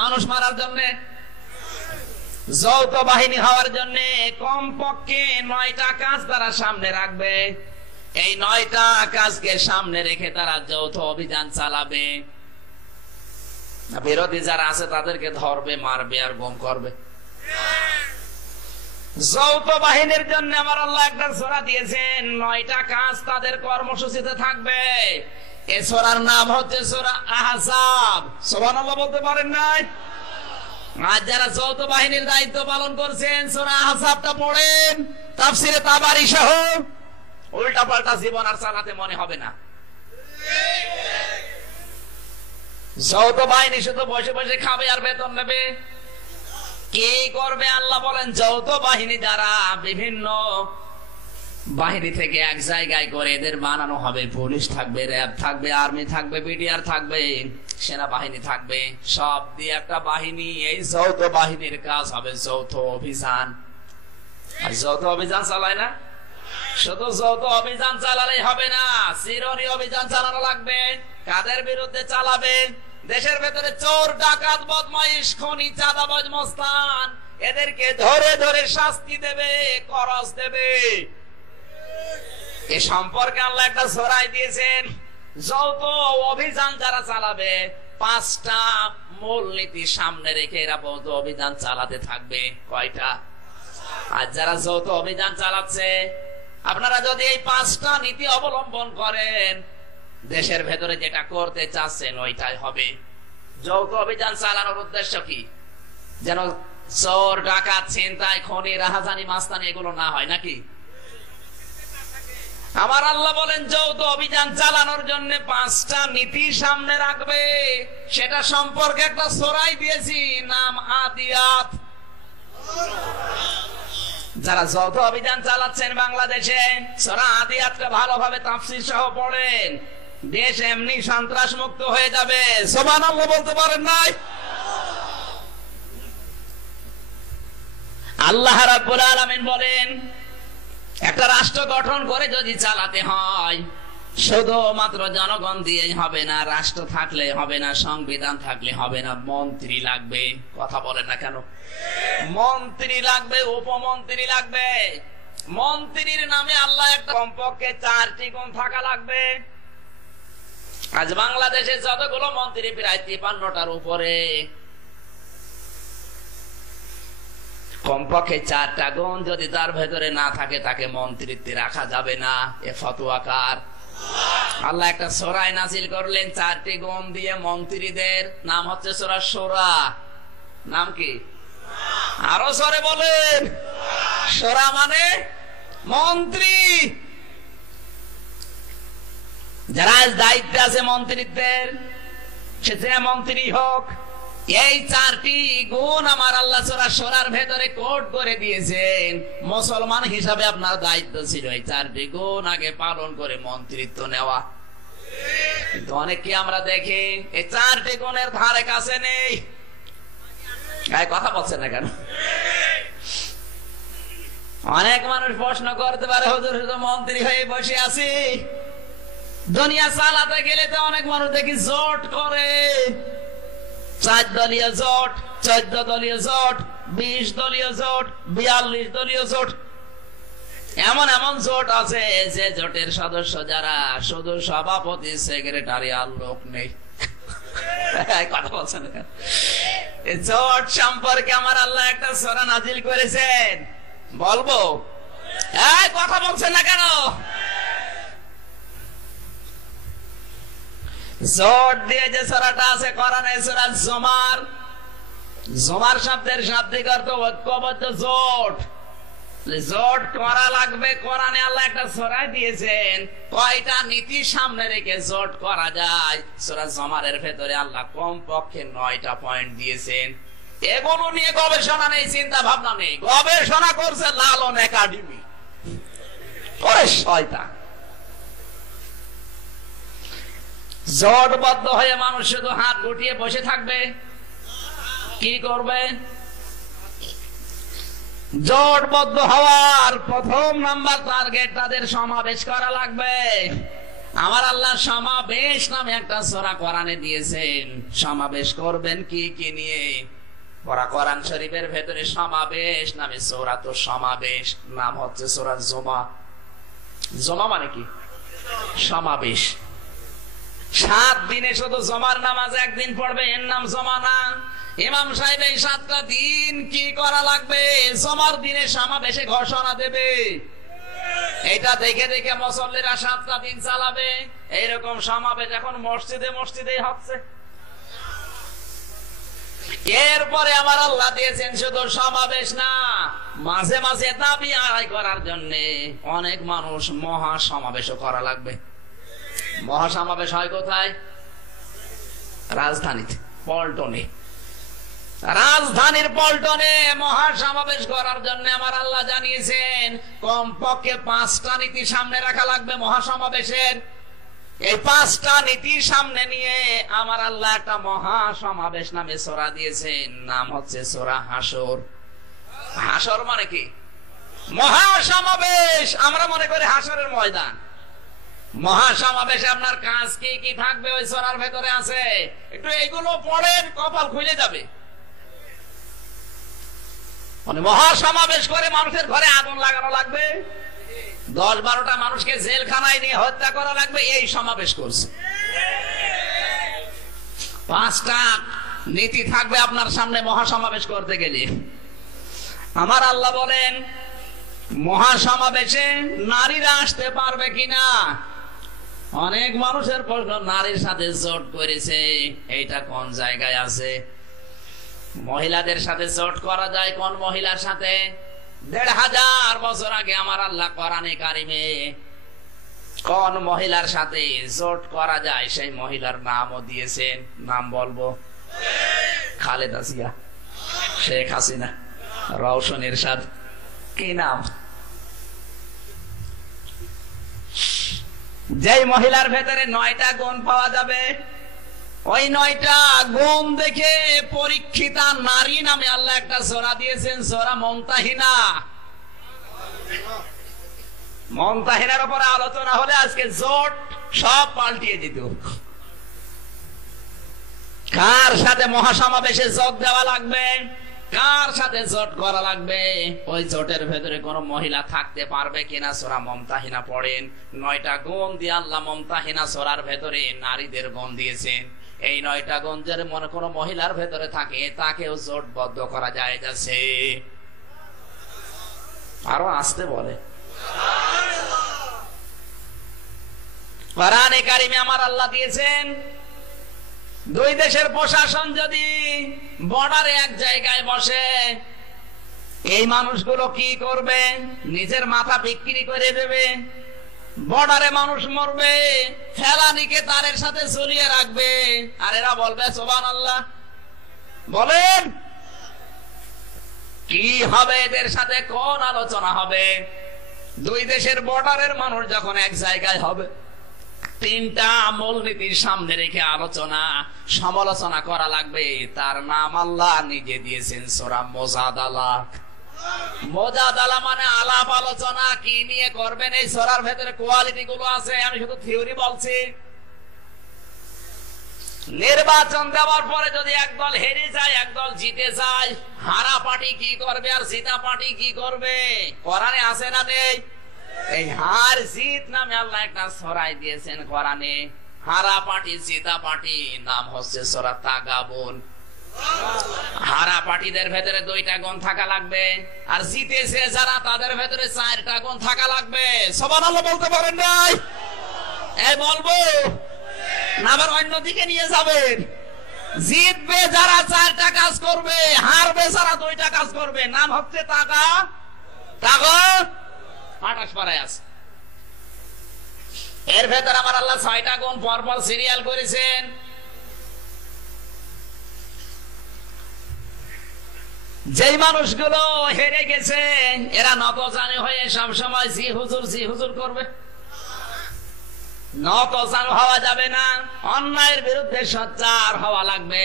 মানুষ মারার জন্য যৌথ বাহিনী হওয়ার জন্য কমপক্ষে 9টা কাজ তারা সামনে রাখবে। এই 9টা কাজকে সামনে রেখে তারা যৌথ অভিযান চালাবে। বিরোধী যারা আছে তাদেরকে ধরবে, মারবে আর গুম করবে। যৌথ বাহিনীর জন্য আমার আল্লাহ একটা সূরা দিয়েছেন, 9টা কাজ তাদের কর্মসূচিতে থাকবে। এই সূরার নাম হচ্ছে সূরা আহজাব। সুবহানাল্লাহ বলতে পারেন নাই? আজ যারা যৌথ বাহিনীর দায়িত্ব পালন করছেন, সূরা আহজাবটা পড়েন তাফসীরে তাবারি সহ। উল্টা পাল্টা জীবন আর চালাতে মনে হবে না। যৌথ বাহিনী শুধু বসে বসে খাবে আর বেতন নেবে। কি করবে? আল্লাহ বলেন যৌথ বাহিনী যারা বিভিন্ন বাহিনী থেকে এক জায়গায় করে এদের বানানো হবে। পুলিশ থাকবে, র্যাব থাকবে, আর্মি থাকবে, বিডিআর থাকবে, সেনাবাহিনী থাকবে, সব দিয়ে একটা বাহিনী। এই যৌথ বাহিনীর কাজ হবে যৌথ অভিযান। আর যৌথ অভিযান চালায় না? শুধু যৌথ অভিযান চালালেই হবে না, চিরনি অভিযান চালানো লাগবে। কাদের বিরুদ্ধে চালাবে? দেশের ভেতরে চোর, ডাকাত, বদমাইশ, খনি, চাঁদাবাজ, মস্তান, এদেরকে ধরে ধরে শাস্তি দেবে, খরচ দেবে। এ সম্পর্কে আল্লাহ একটা সূরা দিয়েছেন। যৌথ অভিযান যারা চালাবে, 5টা মূলনীতি সামনে রেখে এরা যৌথ অভিযান চালাতে থাকবে। কয়টা? আর যারা যৌথ অভিযান চালাচ্ছে, আপনারা যদি এই 5টা নীতি অবলম্বন করেন, দেশের ভেতরে যেটা করতে চাচ্ছেন ওইটাই হবে। যৌথ অভিযান চালানোর উদ্দেশ্য কি? যেন চোর, ডাকাত, ছিনতাই, খনি, রাহাজানি, মাস্তানি এগুলো না হয়, নাকি? আমার আল্লাহ বলেন যৌথ অভিযান চালানোর জন্য 5টা নীতি সামনে রাখবে। সেটা সম্পর্কে একটা সূরাই দিয়েছি, নাম আদিয়াত। যারা যৌথ অভিযান চালাচ্ছেন বাংলাদেশে, সূরা আদিয়াতটা ভালোভাবে তাফসীর সহ পড়েন। দেশ এমনি সন্ত্রাস মুক্ত হয়ে যাবে। সুবহানাল্লাহ বলতে পারেন নাই? আল্লাহ রাব্বুল আলামিন বলেন একটা রাষ্ট্র গঠন করে যদি চালাতে হয়, শুধুমাত্র জনগণ দিয়েই হবে না, রাষ্ট্র থাকলে হবে না, সংবিধান থাকলে হবে না, মন্ত্রী লাগবে। কথা বলেন না কেন? মন্ত্রী লাগবে, উপমন্ত্রী লাগবে। মন্ত্রীর নামে আল্লাহ একটা কমপক্ষে 4টি গুণ থাকা লাগবে। আজ বাংলাদেশে যতগুলো মন্ত্রী, প্রায় 53টার উপরে। কমপক্ষে 4টা গুণ যদি তার ভেতরে না থাকে, তাকে মন্ত্রিত্বে রাখা যাবে না। এ ফতোয়া কার? আল্লাহ একটা সূরা নাযিল করলেন 4টি গুণ দিয়ে মন্ত্রীদের, নাম হচ্ছে সূরা শূরা। নাম কি? আরো জোরে বলেন। শোরা মানে মন্ত্রী। যারা দায়িত্বে আছে মন্ত্রিত্বের, সে যে মন্ত্রী হোক, এই 4টি গুণ আমার আল্লাহ সূরা শোরার ভেতরে কোড করে দিয়েছেন। মুসলমান হিসাবে আপনার দায়িত্ব ছিল এই 4টি গুণ আগে পালন করে মন্ত্রিত্ব নেওয়া। কিন্তু অনেককে আমরা দেখি এই 4টি গুণের ধারে কাছে নেই। কথা বলছেন না কেন? অনেক মানুষ প্রশ্ন করতে পারে, হুজুর শুধু মন্ত্রী হয়ে বসে আছি। দুনিয়া চালাতে গেলে তো অনেক মানুষ দেখি জোট করে, 4 দলীয় জোট, 14 দলীয় জোট, 20 দলীয় জোট, 42 দলীয় জোট। এমন এমন জোট আছে যে জোটের সদস্য যারা শুধু সভাপতি, সেক্রেটারি আর লোক নেই। কথা বলছেন না? জোট সম্পর্কে আমার আল্লাহ একটা সূরা নাজিল করেছেন, বলবো? কথা বলছেন না কেন? জোট দিয়ে যে সূরাটা আছে কোরআনে, সূরা জুমার। জুমার শব্দের শাব্দিক অর্থ ঐক্যবদ্ধ জোট। জোট করা লাগবে। কোরআনে আল্লাহ একটা সূরা দিয়েছেন কয়টা নীতি সামনে রেখে জোট করা যায়। সূরা জুমারের ভেতরে আল্লাহ কমপক্ষে 9টা পয়েন্ট দিয়েছেন। এগুলো নিয়ে গবেষণা নেই, চিন্তা ভাবনা নেই। গবেষণা করছে লালন একাডেমি। ওরে শয়তান! জোটবদ্ধ হয়ে মানুষ শুধু হাত গুটিয়ে বসে থাকবে, কি করবে? জোটবদ্ধ হওয়ার প্রথম নাম্বার টার্গেট তাদের সমাবেশ করা লাগবে। আমার আল্লাহ সমাবেশ নামে একটা সূরা কোরআনে দিয়েছেন। সমাবেশ করবেন কি কি নিয়ে? কোরআন শরীফের ভেতরে সমাবেশ নামে সূরা, তো সমাবেশ নাম হচ্ছে সূরা জুমা। জুমা মানে কি? সমাবেশ। 7 দিনে শুধু জমার নামাজ একদিন পড়বে, এর নাম জমা না। ইমাম সাহেব এই 7টা দিন কি করা লাগবে? জমার দিনে সমাবেশে ঘোষণা দেবে। এটা দেখে দেখে মুসল্লিরা 7টা দিন চালাবে। এইরকম সমাবেশ এখন মসজিদে মসজিদেই হচ্ছে। এরপরে আমার আল্লাহ দিয়েছেন শুধু সমাবেশ না, মাঝে মাঝে দাবি আদায় করার জন্য অনেক মানুষ মহা সমাবেশও করা লাগবে। মহাসমাবেশ হয় কোথায়? রাজধানীতে, পল্টনে। রাজধানীর পল্টনে মহাসমাবেশ করার জন্য আমার আল্লাহ জানিয়েছেন কমপক্ষে 5টা নীতি সামনে রাখা লাগবে মহাসমাবেশের। এই 5টা নীতি সামনে নিয়ে আমার আল্লাহ একটা মহাসমাবেশ নামে সূরা দিয়েছেন, নাম হচ্ছে সূরা হাসর। হাসর মানে কি? মহাসমাবেশ। আমরা মনে করি হাসরের ময়দান। মহাসমাবেশে আপনার কাজ কি কি থাকবে ওই সূরার ভেতরে আছে। একটু এইগুলো পড়েন, কপাল খুলে যাবে। মানে মহাসমাবেশ করে মানুষের ঘরে আগুন লাগানো লাগবে, 10-12টা মানুষকে জেলখানায় নিয়ে হত্যা করা লাগবে, এই সমাবেশ করছে। 5টা নীতি থাকবে আপনার সামনে মহাসমাবেশ করতে গেলে। আমার আল্লাহ বলেন মহাসমাবেশে নারীরা আসতে পারবে কিনা। অনেক মানুষের প্রশ্ন, নারীর সাথে জোট করেছে, এইটা কোন জায়গায় আছে? মহিলাদের সাথে জোট করা যায় কোন মহিলার সাথে? 1500 বছর আগে আমার আল্লাহ কোরআনে কারিমে কোন মহিলার সাথে জোট করা যায় সেই মহিলার নামও দিয়েছেন। নাম বলবো? খালেদা জিয়া, শেখ হাসিনা, রওশন এরশাদ। কি নাম? যেই মহিলার ভেতরে 9টা গুণ পাওয়া যাবে, ওই 9টা গুণ দেখে পরীক্ষিতা নারী নামে আল্লাহ একটা সূরা দিয়েছেন, সূরা মুমতাহিনা। মুমতাহিনার উপরে আলোচনা হলে আজকে জোট সব পাল্টিয়ে যেত। কার সাথে মহাসমাবেশে যোগ দেওয়া লাগবে, কার সাথে জোট করা লাগবে, ওই জোটের ভেতরে কোন মহিলা থাকতে পারবে কিনা সূরা মুমতাহিনা পড়েন। 9টা গুণ দিয়ে আল্লাহ মুমতাহিনা সূরার ভেতরে নারীদের গুণ দিয়েছেন। এই 9টা গুণ যার মনে কোন মহিলার ভেতরে থাকে তাকেও জোটবদ্ধ করা যায় যাচ্ছে। আরো আসতে বলে কোরআনে কারিমে আমার আল্লাহ দিয়েছেন দুই দেশের প্রশাসন যদি বর্ডারে এক জায়গায় বসে, এই মানুষগুলো কি করবে? নিজের মাথা বিক্রি করে দেবে, বর্ডারে মানুষ মরবে, ফেলানিকে তারের সাথে ঝুলিয়ে রাখবে, আর এরা বলবে সুবহানাল্লাহ। বলেন কি হবে এদের সাথে? কোন আলোচনা হবে? দুই দেশের বর্ডারের মানুষ যখন এক জায়গায় হবে, তিনটা মূলনীতির সামনে রেখে আলোচনা সমালোচনা করা লাগবে। তার নাম আল্লাহ নিজে দিয়েছেন সূরা মুজাদালা। মুজাদালা মানে আলাপ আলোচনা। কি নিয়ে করবেন? এই সূরার ভেতরে কোয়ালিটি গুলো আছে, আমি শুধু থিওরি বলছি। নির্বাচন দেওয়ার পরে যদি একদল হেরে যায়, একদল জিতে যায়, হারা পার্টি কি করবে আর জিতা পার্টি কি করবে? কোরআনে আছে না নেই? এই হার জিত নামে আল্লাহ একটা সূরা দিয়েছেন কোরআনে। হারা পার্টি জিতা পার্টি নাম হচ্ছে সূরা তাগাবুন। হারা পার্টিদের ভেতরে 2টা গুণ থাকা লাগবে, আর জিতেছে যারা তাদের ভেতরে 4টা গুণ থাকা লাগবে। সুবহানাল্লাহ বলতে পারেন নাই? এই বলবো না আবার অন্যদিকে নিয়ে যাবেন? জিতবে যারা 4টা কাজ করবে, হারবে যারা 2টা কাজ করবে, নাম হচ্ছে তাগা। তাগা 28 পারায় আছে। এর ভেতর আমার আল্লাহ 6টা গুণ পরপর সিরিয়াল করেছেন। যেই মানুষগুলো হেরে গেছে এরা নতজানু হয়ে সবসময় জি হুজুর জি হুজুর করবে। নতজানু হওয়া যাবে না, অন্যায়ের বিরুদ্ধে সোচ্চার হওয়া লাগবে।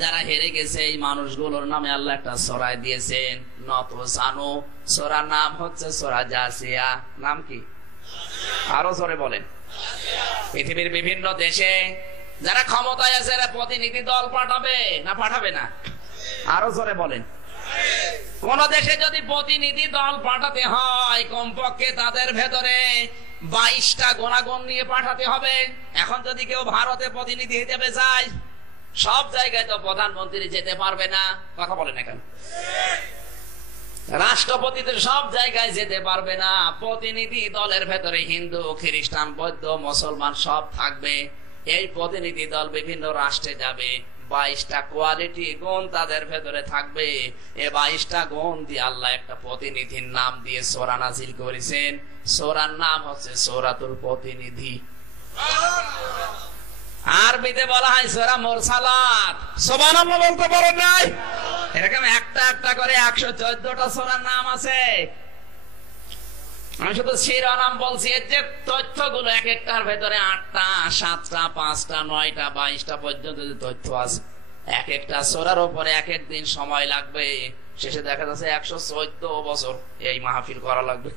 যারা হেরে গেছে এই মানুষগুলোর নামে আল্লাহ একটা সূরা দিয়েছেন নতজানু। সূরার নাম হচ্ছে সূরা জাসিয়া। নাম কি? আরো জোরে বলেন। পৃথিবীর বিভিন্ন দেশে যারা ক্ষমতায় আছে এরা প্রতিনিধি দল পাঠাবে না পাঠাবে না? আরো জোরে বলেন। কোন দেশে যদি প্রতিনিধি দল পাঠাতে হয় কমপক্ষে তাদের ভেতরে 22টা গুণাগুণ নিয়ে পাঠাতে হবে। এখন যদি কেউ ভারতে প্রতিনিধি হিসেবে যায়, সব জায়গায় তো প্রধানমন্ত্রী যেতে পারবে না। কথা বলেন এখন। রাষ্ট্রপতি তো সব জায়গায় যেতে পারবে না। প্রতিনিধি দলের ভেতরে হিন্দু, খ্রিস্টান, বৌদ্ধ, মুসলমান সব থাকবে। এই প্রতিনিধি দল বিভিন্ন রাষ্ট্রে যাবে। 22টা কোয়ালিটি গুণ তাদের ভেতরে থাকবে। এই 22টা গুণ দিয়ে আল্লাহ একটা প্রতিনিধির নাম দিয়ে সূরা নাযিল করেছেন। সূরার নাম হচ্ছে সূরাতুল প্রতিনিধি। আরবিতে বলা হয় সূরা মুরসালাত। সুবহানাল্লাহ বলতে পারেন নাই? এরকম একটা একটা করে 114টা সূরার নাম আছে। আমি শুধু শিরোনাম বলছি। এর যে তথ্যগুলো এক একটার ভেতরে 8টা, 7টা, 5টা, 9টা, 22টা পর্যন্ত যে তথ্য আছে, এক একটা সূরার উপরে এক এক দিন সময় লাগবে। শেষে দেখা যাচ্ছে 114 বছর এই মাহফিল করা লাগবে।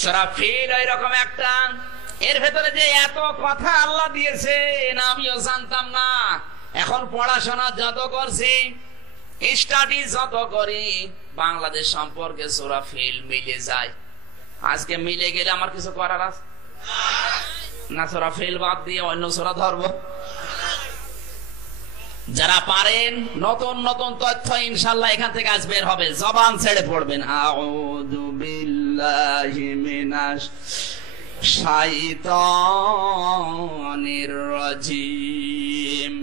সূরা ফিল এরকম একটা। এর ভেতরে যে এত কথা আল্লাহ দিয়েছেন আমিও জানতাম না। এখন পড়াশোনা যত করছি, স্টাডি যত করি, বাংলাদেশ সম্পর্কে সূরা ফিল মিলে যায়। আজকে মিলে গেলে আমার কিছু করার আছে না? সূরা ফিল বাদ দিয়ে অন্য সূরা ধরবো? যারা পারেন নতুন নতুন তথ্য ইনশাআল্লাহ এখান থেকে আজ বের হবে। জবান ছেড়ে পড়বেন। আউযু বিল্লাহি মিনাশ শাইতানির রাজিম।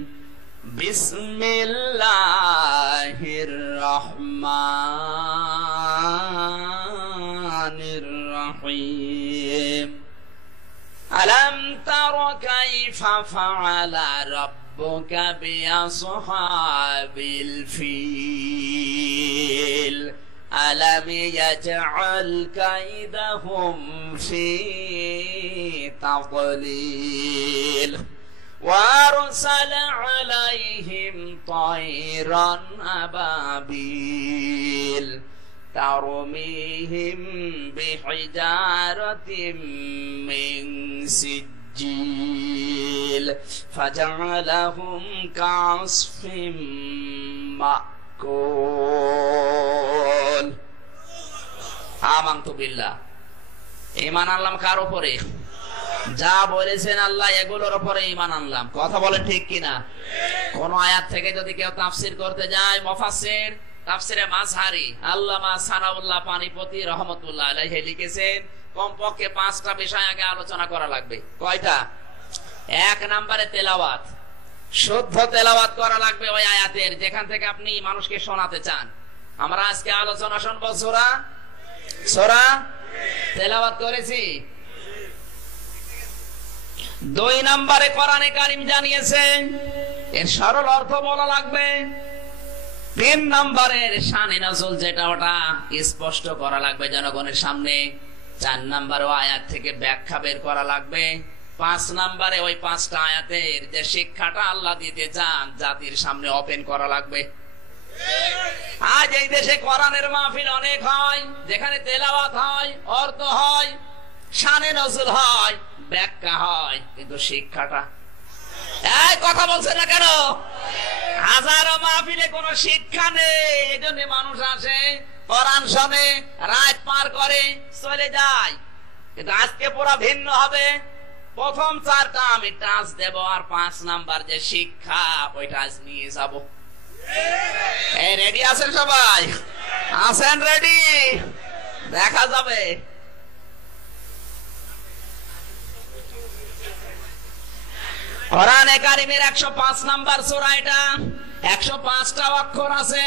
বিসমিল্লাহির রহমানির রহিম। আলাম তারা কাইফা ফাআলা রাব্বুকা বিআসহাবিল ফিল। আলাম ইয়াজআল কাইদাহুম ফি তাদলিল। وَأَرْسَلَ عَلَيْهِمْ طَيْرًا أَبَابِيلَ تَرْمِيهِمْ بِحِجَارَةٍ مِّن سِجِّيلٍ فَجَعَلَهُمْ كَعَصْفٍ مَّأْكُولٍ। আমানতু বিল্লাহ। ঈমান আনলাম কার উপরে? যা বলেছেন আল্লাহ এগুলোর উপরে ঈমান আনলাম। কথা বলেন ঠিক কিনা? কোন আয়াত থেকে যদি কেউ তাফসীর করতে যায়, মুফাসসির তাফসীরে মাযহারি আল্লামা সানাউল্লাহ পানিপতি রাহমাতুল্লাহ আলাইহি লিখেছেন কমপক্ষে 5টা বিষয় আগে আলোচনা করা লাগবে। কয়টা? এক নম্বরে তেলাওয়াত, শুদ্ধ তেলাওয়াত করা লাগবে ওই আয়াতের যেখান থেকে আপনি মানুষকে শোনাতে চান। আমরা আজকে আলোচনা শুনবো সূরা তেলাওয়াত করেছি। 2 নম্বরে কোরআনে কারীম জানিয়েছে এর সরল অর্থ বলা লাগবে। 3 নম্বরের শানে নজুল যেটা ওটা স্পষ্ট করা লাগবে জনগণের সামনে। 4 নম্বরে আয়াত থেকে ব্যাখ্যা বের করা লাগবে। 5 নম্বরে ওই 5টা আয়াতের যে শিক্ষাটা আল্লাহ দিতে চান জাতির সামনে ওপেন করা লাগবে। আজ এই দেশে কোরআনের মাহফিল অনেক হয়, যেখানে তেলাওয়াত হয়, অর্থ হয়, শানে নজুল হয়, ব্যাখ্যা হয়, কিন্তু শিক্ষাটা এই কথা বলছে না কেন? হাজারো মাহফিলে কোনো শিক্ষা নেই, এজন্য মানুষ আসে, কোরআন শোনে, রাত পার করে চলে যায়। কিন্তু আজকে পুরো ভিন্ন হবে। প্রথম 4টা আমি টাচ দেব, আর 5 নাম্বার যে শিক্ষা ওইটা আজ নিয়ে যাব। এই রেডি আছেন সবাই? আছেন রেডি? দেখা যাবে। কোরআনে কারীমের 105 নাম্বার সূরা, এটা 105টা অক্ষর আছে।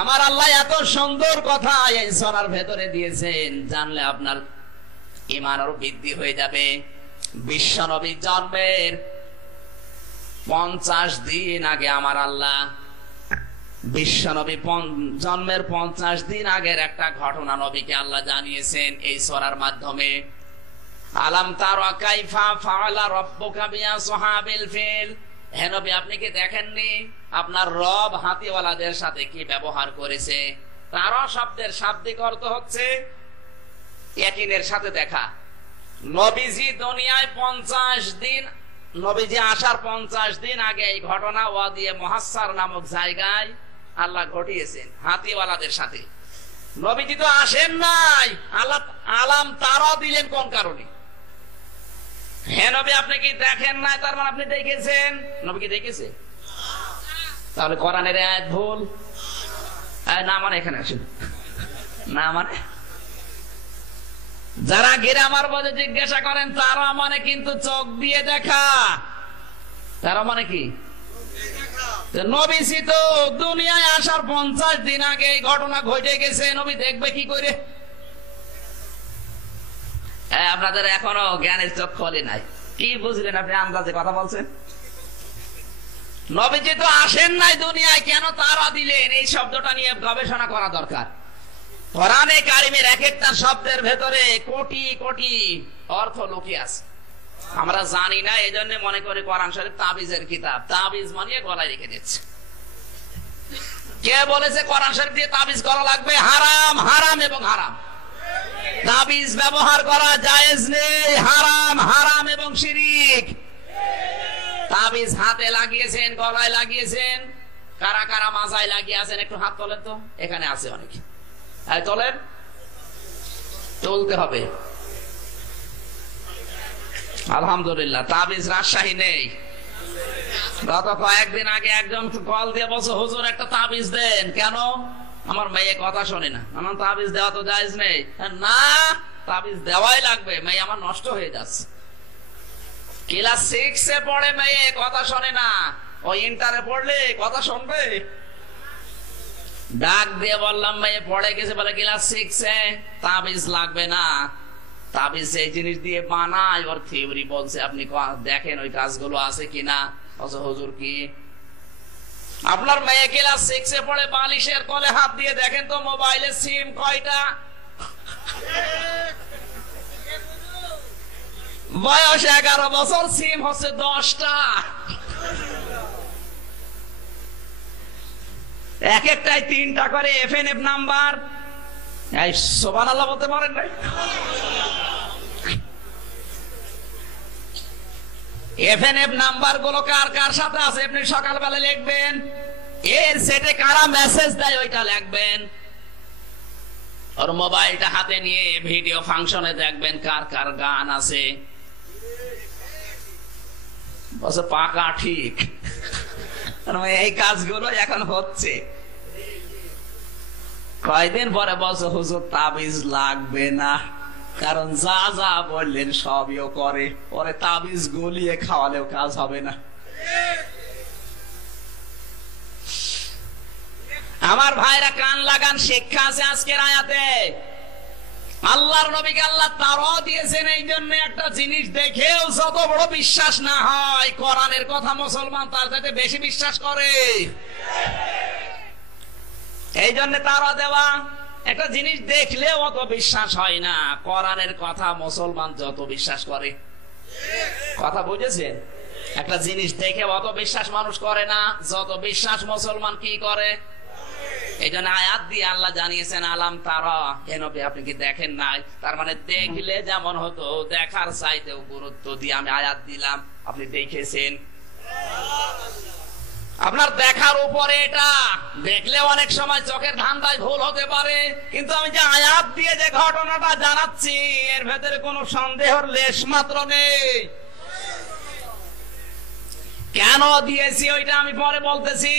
আমার আল্লাহ এত সুন্দর কথা এই সূরার ভেতরে দিয়েছেন, জানলে আপনার ঈমান আরো বৃদ্ধি হয়ে যাবে। বিশ্বনবী জন্মের 50 দিন আগে আমার আল্লাহ বিশ্বনবী জন্মের 50 দিন আগের একটা ঘটনা নবীকে আল্লাহ জানিয়েছেন এই সূরার মাধ্যমে। আলাম তারা কাইফা ফাআলা রাব্বুকা বিআসহাবিল ফিল, হে নবী আপনি কি দেখেননি আপনার রব হাতিওয়ালাদের সাথে কি ব্যবহার করেছে? তারা শব্দের শাব্দিক অর্থ হচ্ছে ইয়াকিনের সাথে দেখা। নবীজি দুনিয়ায় 50 দিন, নবীজি আসার 50 দিন আগে এই ঘটনা ওয়াদিয়ে মুহাসসার নামক জায়গায় আল্লাহ ঘটিয়েছেন হাতিওয়ালাদের সাথে। নবীজি তো আসেন নাই, আল্লাহ আলাম তারা দিলেন কোন কারণে? হে নবী আপনি কি দেখেন নাই, তার মানে আপনি দেখেছেন। নবী কি দেখেছে? তাহলে কোরআনের আয়াত ভুল। না মানে এখানে আসেন, না মানে যারা গ্রামার বলে জিজ্ঞাসা করেন তারা মানে কিন্তু চোখ দিয়ে দেখা। তারা মানে কি? নবীজি তো দুনিয়ায় আসার 50 দিন আগে এই ঘটনা ঘটে গেছে, নবী দেখবে কি করে? আপনাদের এখনো জ্ঞানের চোখ খোলে নাই। কি বুঝলেন আপনি? আন্দাজে কথা বলছেন। নবীজি তো আসেন নাই দুনিয়ায়, কেন তারা দিলেন? এই শব্দটা নিয়ে গবেষণা করা দরকার। কোরআনে কারীমের এক একটা শব্দের ভেতরে কোটি কোটি অর্থ লুকিয়ে আছে, আমরা জানি না। এই জন্য মনে করি কোরআন শরীফ তাবিজের কিতাব, তাবিজ মানিয়ে গলায় রেখে দিচ্ছে। কে বলেছে কোরআন শরীফ দিয়ে তাবিজ করা লাগবে? হারাম, হারাম এবং হারাম। তাবিজ ব্যবহার করা জায়েজ নেই, হারাম, হারাম এবং শিরক। তাবিজ হাতে লাগিয়েছেন, গলায় লাগিয়েছেন, কারা কারা মাজায় লাগিয়েছেন একটু হাত তোলেন তো, এখানে আছে অনেক। তোলেন, তুলতে হবে। আলহামদুলিল্লাহ তাবিজ রাজশাহী নেই। গত কয়েকদিন আগে একজন কল দিয়ে বলছে হুজুর একটা তাবিজ দেন। কেন? আমার মেয়ে কথা শোনে না। আমার তাবিজ দেওয়া তো জায়েজ নেই। না, তাবিজ দেওয়াই লাগবে, মেয়ে আমার নষ্ট হয়ে যাচ্ছে। ক্লাস 6 এ পড়ে মেয়ে, কথা শোনে না। ও ইন্টারে পড়লে কথা শুনবে? ডাক দিয়ে বললাম মেয়ে পড়ে গেছে, বলে ক্লাস 6 এ, তাবিজ লাগবে না। তাবিজ এই জিনিস দিয়ে বানায়, ওর থিওরি বলছে, আপনি দেখেন ওই কাজগুলো আছে কিনা। হুজুর কি আপনার মেয়ে ক্লাস 6 এ পড়ে, বালিশের তলে হাত দিয়ে দেখেন তো মোবাইলের সিম কয়টা? বয়স 11 বছর, সিম হচ্ছে 10টা। এক একটাই 3টা করে এফএনএফ নাম্বার। এই সুবহানাল্লাহ বলতে পারেন না? এফএনএফ নাম্বার গুলো কার কার সাথে আছে আপনি সকালবেলা লিখবেন। এর সেটে কারা মেসেজ দেয় ওইটা লিখবেন। আর মোবাইলটা হাতে নিয়ে ভিডিও ফাংশনে দেখবেন কার কার গান আছে। বসে পাকা ঠিক। এই কাজগুলো এখন হচ্ছে। কয়দিন পরে বলছে হুজুর তাবিজ লাগবে না। কারণ যা যা বললেন সবইও করে, পরে তাবিজ গলিয়ে খাওয়ালেও কাজ হবে না। আমার ভাইরা কান লাগান, শিক্ষা আছে আজকের আয়াতে। আল্লাহর নবীকে আল্লাহ তারও দিয়েছেন এই জন্য একটা জিনিস দেখেও যত বড় বিশ্বাস না হয়, কোরআনের কথা মুসলমান তার চাইতে বেশি বিশ্বাস করে। এই জন্য তারা দেওয়া, একটা জিনিস দেখলেও অত বিশ্বাস হয় না, কোরআনের কথা মুসলমান যত বিশ্বাস করে। কথা বুঝেছেন? একটা জিনিস দেখে অত বিশ্বাস মানুষ করে না, যত বিশ্বাস মুসলমান কি করে। এই জন্য আয়াত দিয়ে আল্লাহ জানিয়েছেন আলাম তারা, হে নবী আপনি কি দেখেন নাই? তার মানে দেখলে যেমন হতো, দেখার চাইতেও গুরুত্ব দিয়ে আমি আয়াত দিলাম, আপনি দেখেছেন। আপনার দেখার উপরে, এটা দেখলে অনেক সময় চোখের ধান্দায় ভুল হতে পারে, কিন্তু আমি যে আয়াত দিয়ে যে ঘটনাটা জানাচ্ছি এর ভেতরে কোনো সন্দেহের লেশ মাত্র নেই। কেন দিয়েছি ওইটা আমি পরে বলতেছি।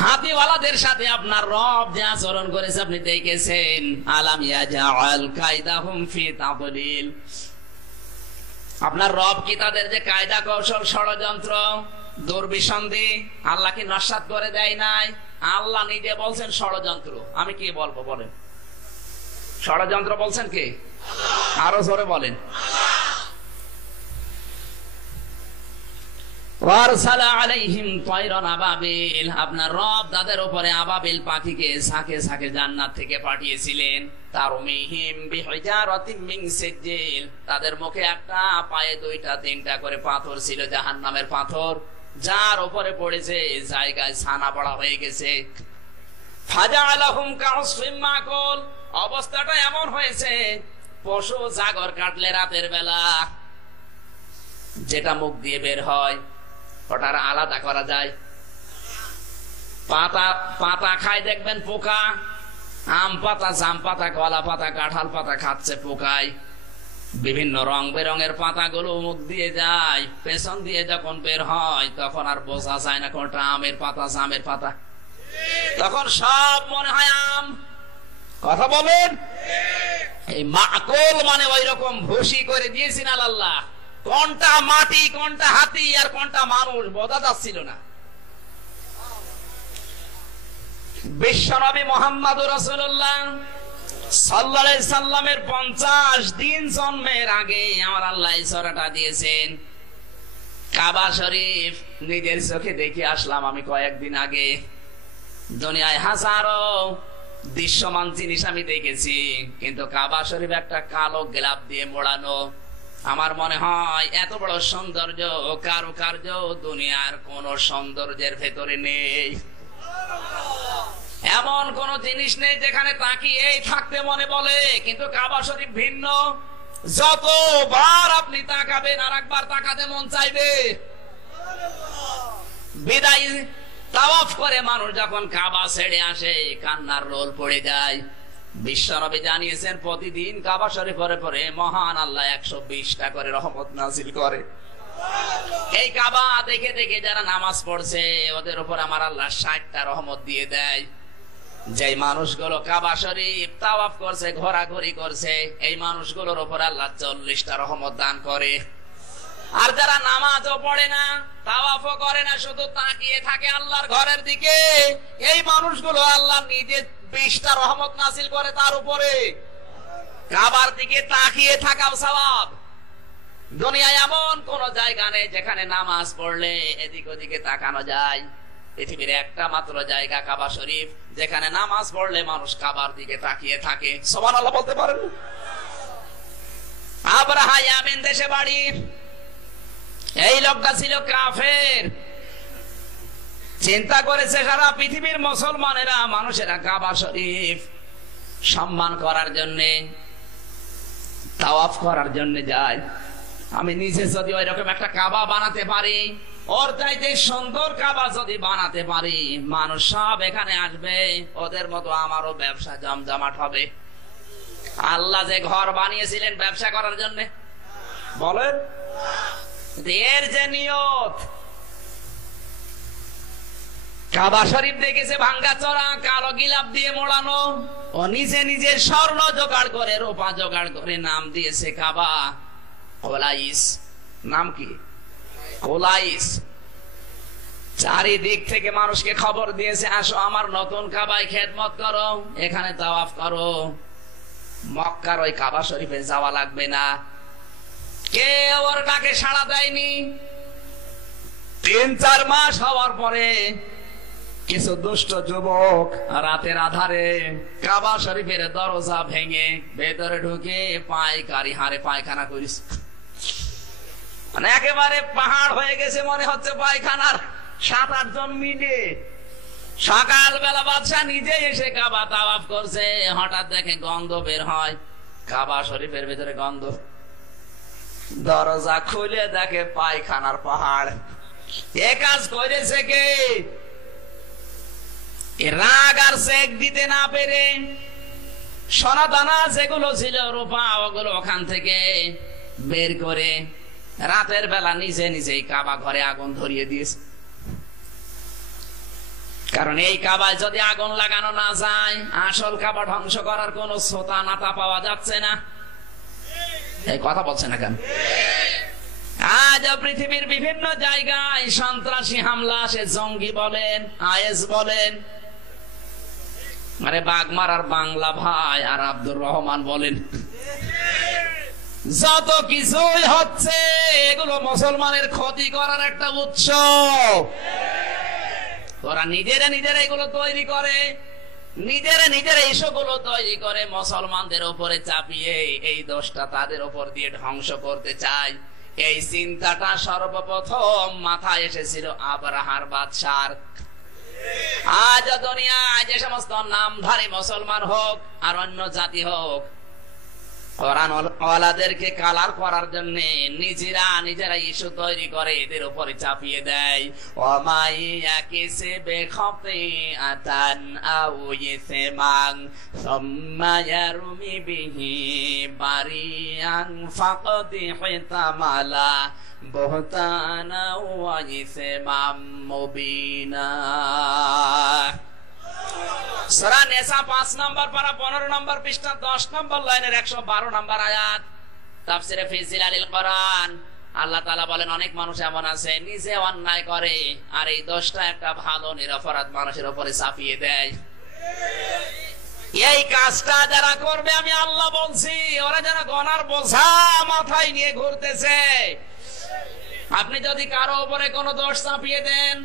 হাতিওয়ালাদের সাথে আপনার রব যে আচরণ করেছে আপনি দেখেছেন। আলাম ইয়াজআল কায়দাহুম ফি তাদলিল, আপনার রব কি তাদের যে কায়দা কৌশল ষড়যন্ত্র দুর্বিসন্ধি আল্লাহ কি নস্যাৎ করে দেয় নাই? আল্লাহ নিজে বলছেন ষড়যন্ত্র। আমি কি বলবো বলেন? ষড়যন্ত্র বলছেন কে? আরো জোরে বলেন। আপনার রব তাদের উপরে আবাবিল পাখিকে ঝাঁকে ঝাঁকে জান্নাত থেকে পাঠিয়েছিলেন। তাদের মুখে একটা, পায়ে দুইটা, তিনটা করে পাথর ছিল, জাহান্নামের পাথর, যার উপরে পড়েছে জায়গায় ছানা পড়া হয়ে গেছে। অবস্থাটা এমন হয়েছে, পশু জাগর কাটলে রাতের বেলা যেটা মুখ দিয়ে বের হয় ওটা আলাদা করা যায়। পাতা পাতা খায় দেখবেন পোকা, আম পাতা, জাম পাতা, কলা পাতা, কাঁঠাল পাতা খাচ্ছে পোকায়। বিভিন্ন রং বেরঙের পাতাগুলো মুখ দিয়ে যায়, পেছন দিয়ে যখন বের হয় তখন আর বোঝা যায় না কোনটা আমের পাতা, জামের পাতা, তখন সব মনে হয় আম। কথা বলেন? এই মাকল মানে ওই রকম ভুসি করে দিয়েছেন আল্লাহ, কোনটা মাটি, কোনটা হাতি আর কোনটা মানুষ বোঝা যাচ্ছিল না। বিশ্বনবী মুহাম্মদুর রাসূলুল্লাহ সাল্লাল্লাহু আলাইহি সাল্লামের 50 দিন জন্মের আগে আমার আল্লাহ এই সূরাটা দিয়েছেন। কাবা শরীফ নিজের চোখে দেখে আসলাম আমি কয়েকদিন আগে। দুনিয়ায় হাজারো দৃশ্যমান জিনিস আমি দেখেছি, কিন্তু কাবা শরীফ একটা কালো গ্লাব দিয়ে মোড়ানো। আমার মনে হয় এত বড় সৌন্দর্য ও কারুকার্য দুনিয়ার কোন সৌন্দর্যের ভেতরে নেই। এমন কোন জিনিস নেই যেখানে তাকিয়ে থাকতে মনে বলে, কিন্তু কাবা শরীফ ভিন্ন। যতবার আপনি তাকাবেন আর একবার তাকাতে মন চাইবে। বিদায় তাওয়াফ করে মানুষ যখন কাবা ছেড়ে আসে কান্নার রোল পড়ে যায়। বিশ্বনবী জানিয়েছেন প্রতিদিন কাবা শরীফের পরে মহান আল্লাহ 120টা করে রহমত নাযিল করে। এই কাবা দেখে দেখে যারা নামাজ পড়ছে ওদের উপর আমার আল্লাহ 60টা রহমত দিয়ে দেয়। যে মানুষগুলো কাবা শরীফ তাওয়াফ করছে, ঘোরাঘুরি করছে, এই মানুষগুলোর উপর আল্লাহ 40টা রহমত দান করে। আর যারা নামাজও পড়ে না, তাওয়াফও করে না, শুধু তাকিয়ে থাকে আল্লাহর ঘরের দিকে, এই মানুষগুলো আল্লাহ নিজে 20টা রহমত নাযিল করে তার উপরে। কাবার দিকে তাকিয়ে থাকাও সওয়াব। দুনিয়ায় এমন কোন জায়গা নেই যেখানে নামাজ পড়লে এদিক ওদিকে তাকানো যায়। পৃথিবীর একটা মাত্র জায়গা কাবা শরীফ, যেখানে নামাজ পড়লে মানুষ কাবার দিকে তাকিয়ে থাকে। সুবহানাল্লাহ বলতে পারেন? আবরাহা ইয়ামেন দেশে বাড়ি। এই লোকটা ছিল কাফের। চিন্তা করেছে সারা পৃথিবীর মুসলমানেরা, মানুষেরা কাবা শরীফ সম্মান করার জন্য, তাওয়াফ করার জন্য যায়। আমি নিজে যদি ওই রকম একটা কাবা বানাতে পারি, ওর চাইতে সুন্দর কাবা যদি বানাতে পারি, মানুষ সব এখানে আসবে, ওদের মতো আমারও ব্যবসা জমজমাট হবে। আল্লাহ যে ঘর বানিয়েছিলেন ব্যবসা করার জন্য, বলেন? এর যে নিয়ত, কাবা শরীফ দেখেছে ভাঙ্গা চড়া, কালো গিলাপ দিয়ে মোড়ানো। ও নিজে নিজে স্বর্ণ জোগাড় করে, রূপা জোগাড় করে নাম দিয়েছে কাবা। কোলাইস নাম কি? কোলাইস। চারিদিক থেকে মানুষকে খবর দিয়েছে, আসো আমার নতুন কাবায় খেদমত করো, এখানে তাওয়াফ করো। মক্কার ওই কাবা শরীফে যাওয়া লাগবে না। কেউ ওর ডাকে সাড়া দেয়নি। 3-4 মাস হওয়ার পরে কিছু দুষ্ট যুবক রাতের আধারে কাবা শরীফের দরজা ভেঙে ভেতরে ঢুকে পায়কারি হারে পায়খানা করিস। মানে একেবারে পাহাড় হয়ে গেছে মনে হচ্ছে পায়খানার। 7-8 জন মিলে সকালবেলা বাদশা নিজে এসে কাবা তাওয়াফ করছে, হঠাৎ দেখে গন্ধ বের হয়, কাবা শরীফের ভেতরে গন্ধ। দরজা খুলে দেখে পায়খানার পাহাড়। এ কাজ করেছে কে? রাগ আর চেক দিতে না পেরে সোনা দানা যেগুলো ছিল রূপা, ওগুলো ওখান থেকে বের করে রাতের বেলা নিজে নিজেই কাবা ঘরে আগুন ধরিয়ে দিয়েছে। কারণ এই কাবায় যদি আগুন লাগানো না যায়, আসল কাবা ধ্বংস করার কোন শ্রোতা নাতা পাওয়া যাচ্ছে না। এই কথা বলছে না কেন? আজ পৃথিবীর বিভিন্ন জায়গায় সন্ত্রাসী হামলা, সে জঙ্গি বলেন, আইএস বলেন, আরে বাগমারার বাংলা ভাই আর আব্দুর রহমান বলেন, যত কিছুই হচ্ছে এগুলো মুসলমানের ক্ষতি করার একটা উৎস। ওরা নিজেরা নিজেরা এগুলো তৈরি করে, নিজেরা নিজেরা এসবগুলো তৈরি করে মুসলমানদের উপরে চাপিয়ে এই দোষটা তাদের উপর দিয়ে ধ্বংস করতে চায়। এই চিন্তাটা সর্বপ্রথম মাথায় এসেছিল আবরাহার বাদশার। আজ দুনিয়ায় যে সমস্ত নামধারী মুসলমান হোক আর অন্য জাতি হোক, কোরআন ওয়ালাদেরকে কালার করার জন্য নিজেরা ইস্যু তৈরি করে এদের উপরে চাপিয়ে দেয়। ওমাই ইয়াকিসিবি খাতিআতান আও ইসমান সুম্মা ইয়ারমি বিহি বারিয়ান ফাকাদ হিতামালা বুহতানা ওয়া ইসমান মুবিনা। সূরা নিসা 5 নম্বর পারা 15 নম্বর পৃষ্ঠা 10 নম্বর লাইনের 112 নম্বর আয়াত, তাফসিরে ফি জিলালিল কোরআন। আল্লাহ তাআলা বলেন, অনেক মানুষ এমন আছে নিজে অন্যায় করে আর এই দোষটা একটা ভালো নিরপরাধ মানুষের উপরে চাপিয়ে দেয়। এই কাজটা যারা করবে, আমি আল্লাহ বলছি, ওরা যারা গুনার বোঝা মাথায় নিয়ে ঘুরতেছে, আপনি যদি কারো উপরে কোনো দোষ চাপিয়ে দেন,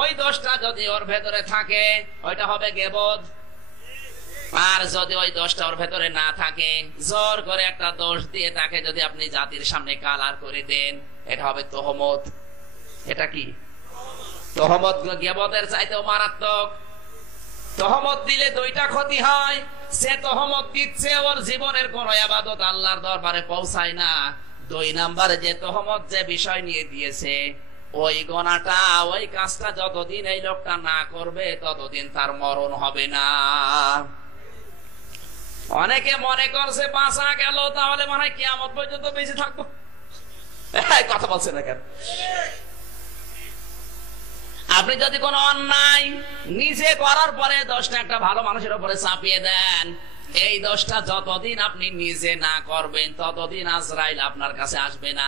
ওই দোষটা যদি ওর ভেতরে থাকে ওইটা হবে গীবত। আর যদি ওই দোষটা ওর ভেতরে না থাকে, জোর করে একটা দোষ দিয়ে তাকে যদি আপনি জাতির সামনে কালার করে দেন, এটা হবে তোহমত। এটা কি? তোহমত গীবতের চাইতেও মারাত্মক। তোহমত দিলে দুইটা ক্ষতি হয়। সে তোহমত দিচ্ছে, ওর জীবনের কোন ইবাদত আল্লাহর দরবারে পৌঁছায় না। 2 নম্বরে যে তোহমত যে বিষয় নিয়ে দিয়েছে, ওই গোনাটা, ওই কাজটা যতদিন এই লোকটা না করবে ততদিন তার মরণ হবে না। অনেকে মনে করছে বাঁচা গেল, তাহলে মনে হয় কিয়ামত পর্যন্ত বেঁচে থাকবো। কথা বলছে না কেন? আপনি যদি কোন অন্যায় নিজে করার পরে দোষটা একটা ভালো মানুষের উপরে চাপিয়ে দেন, এই দোষটা যতদিন আপনি নিজে না করবেন ততদিন আজরাইল আপনার কাছে আসবে না।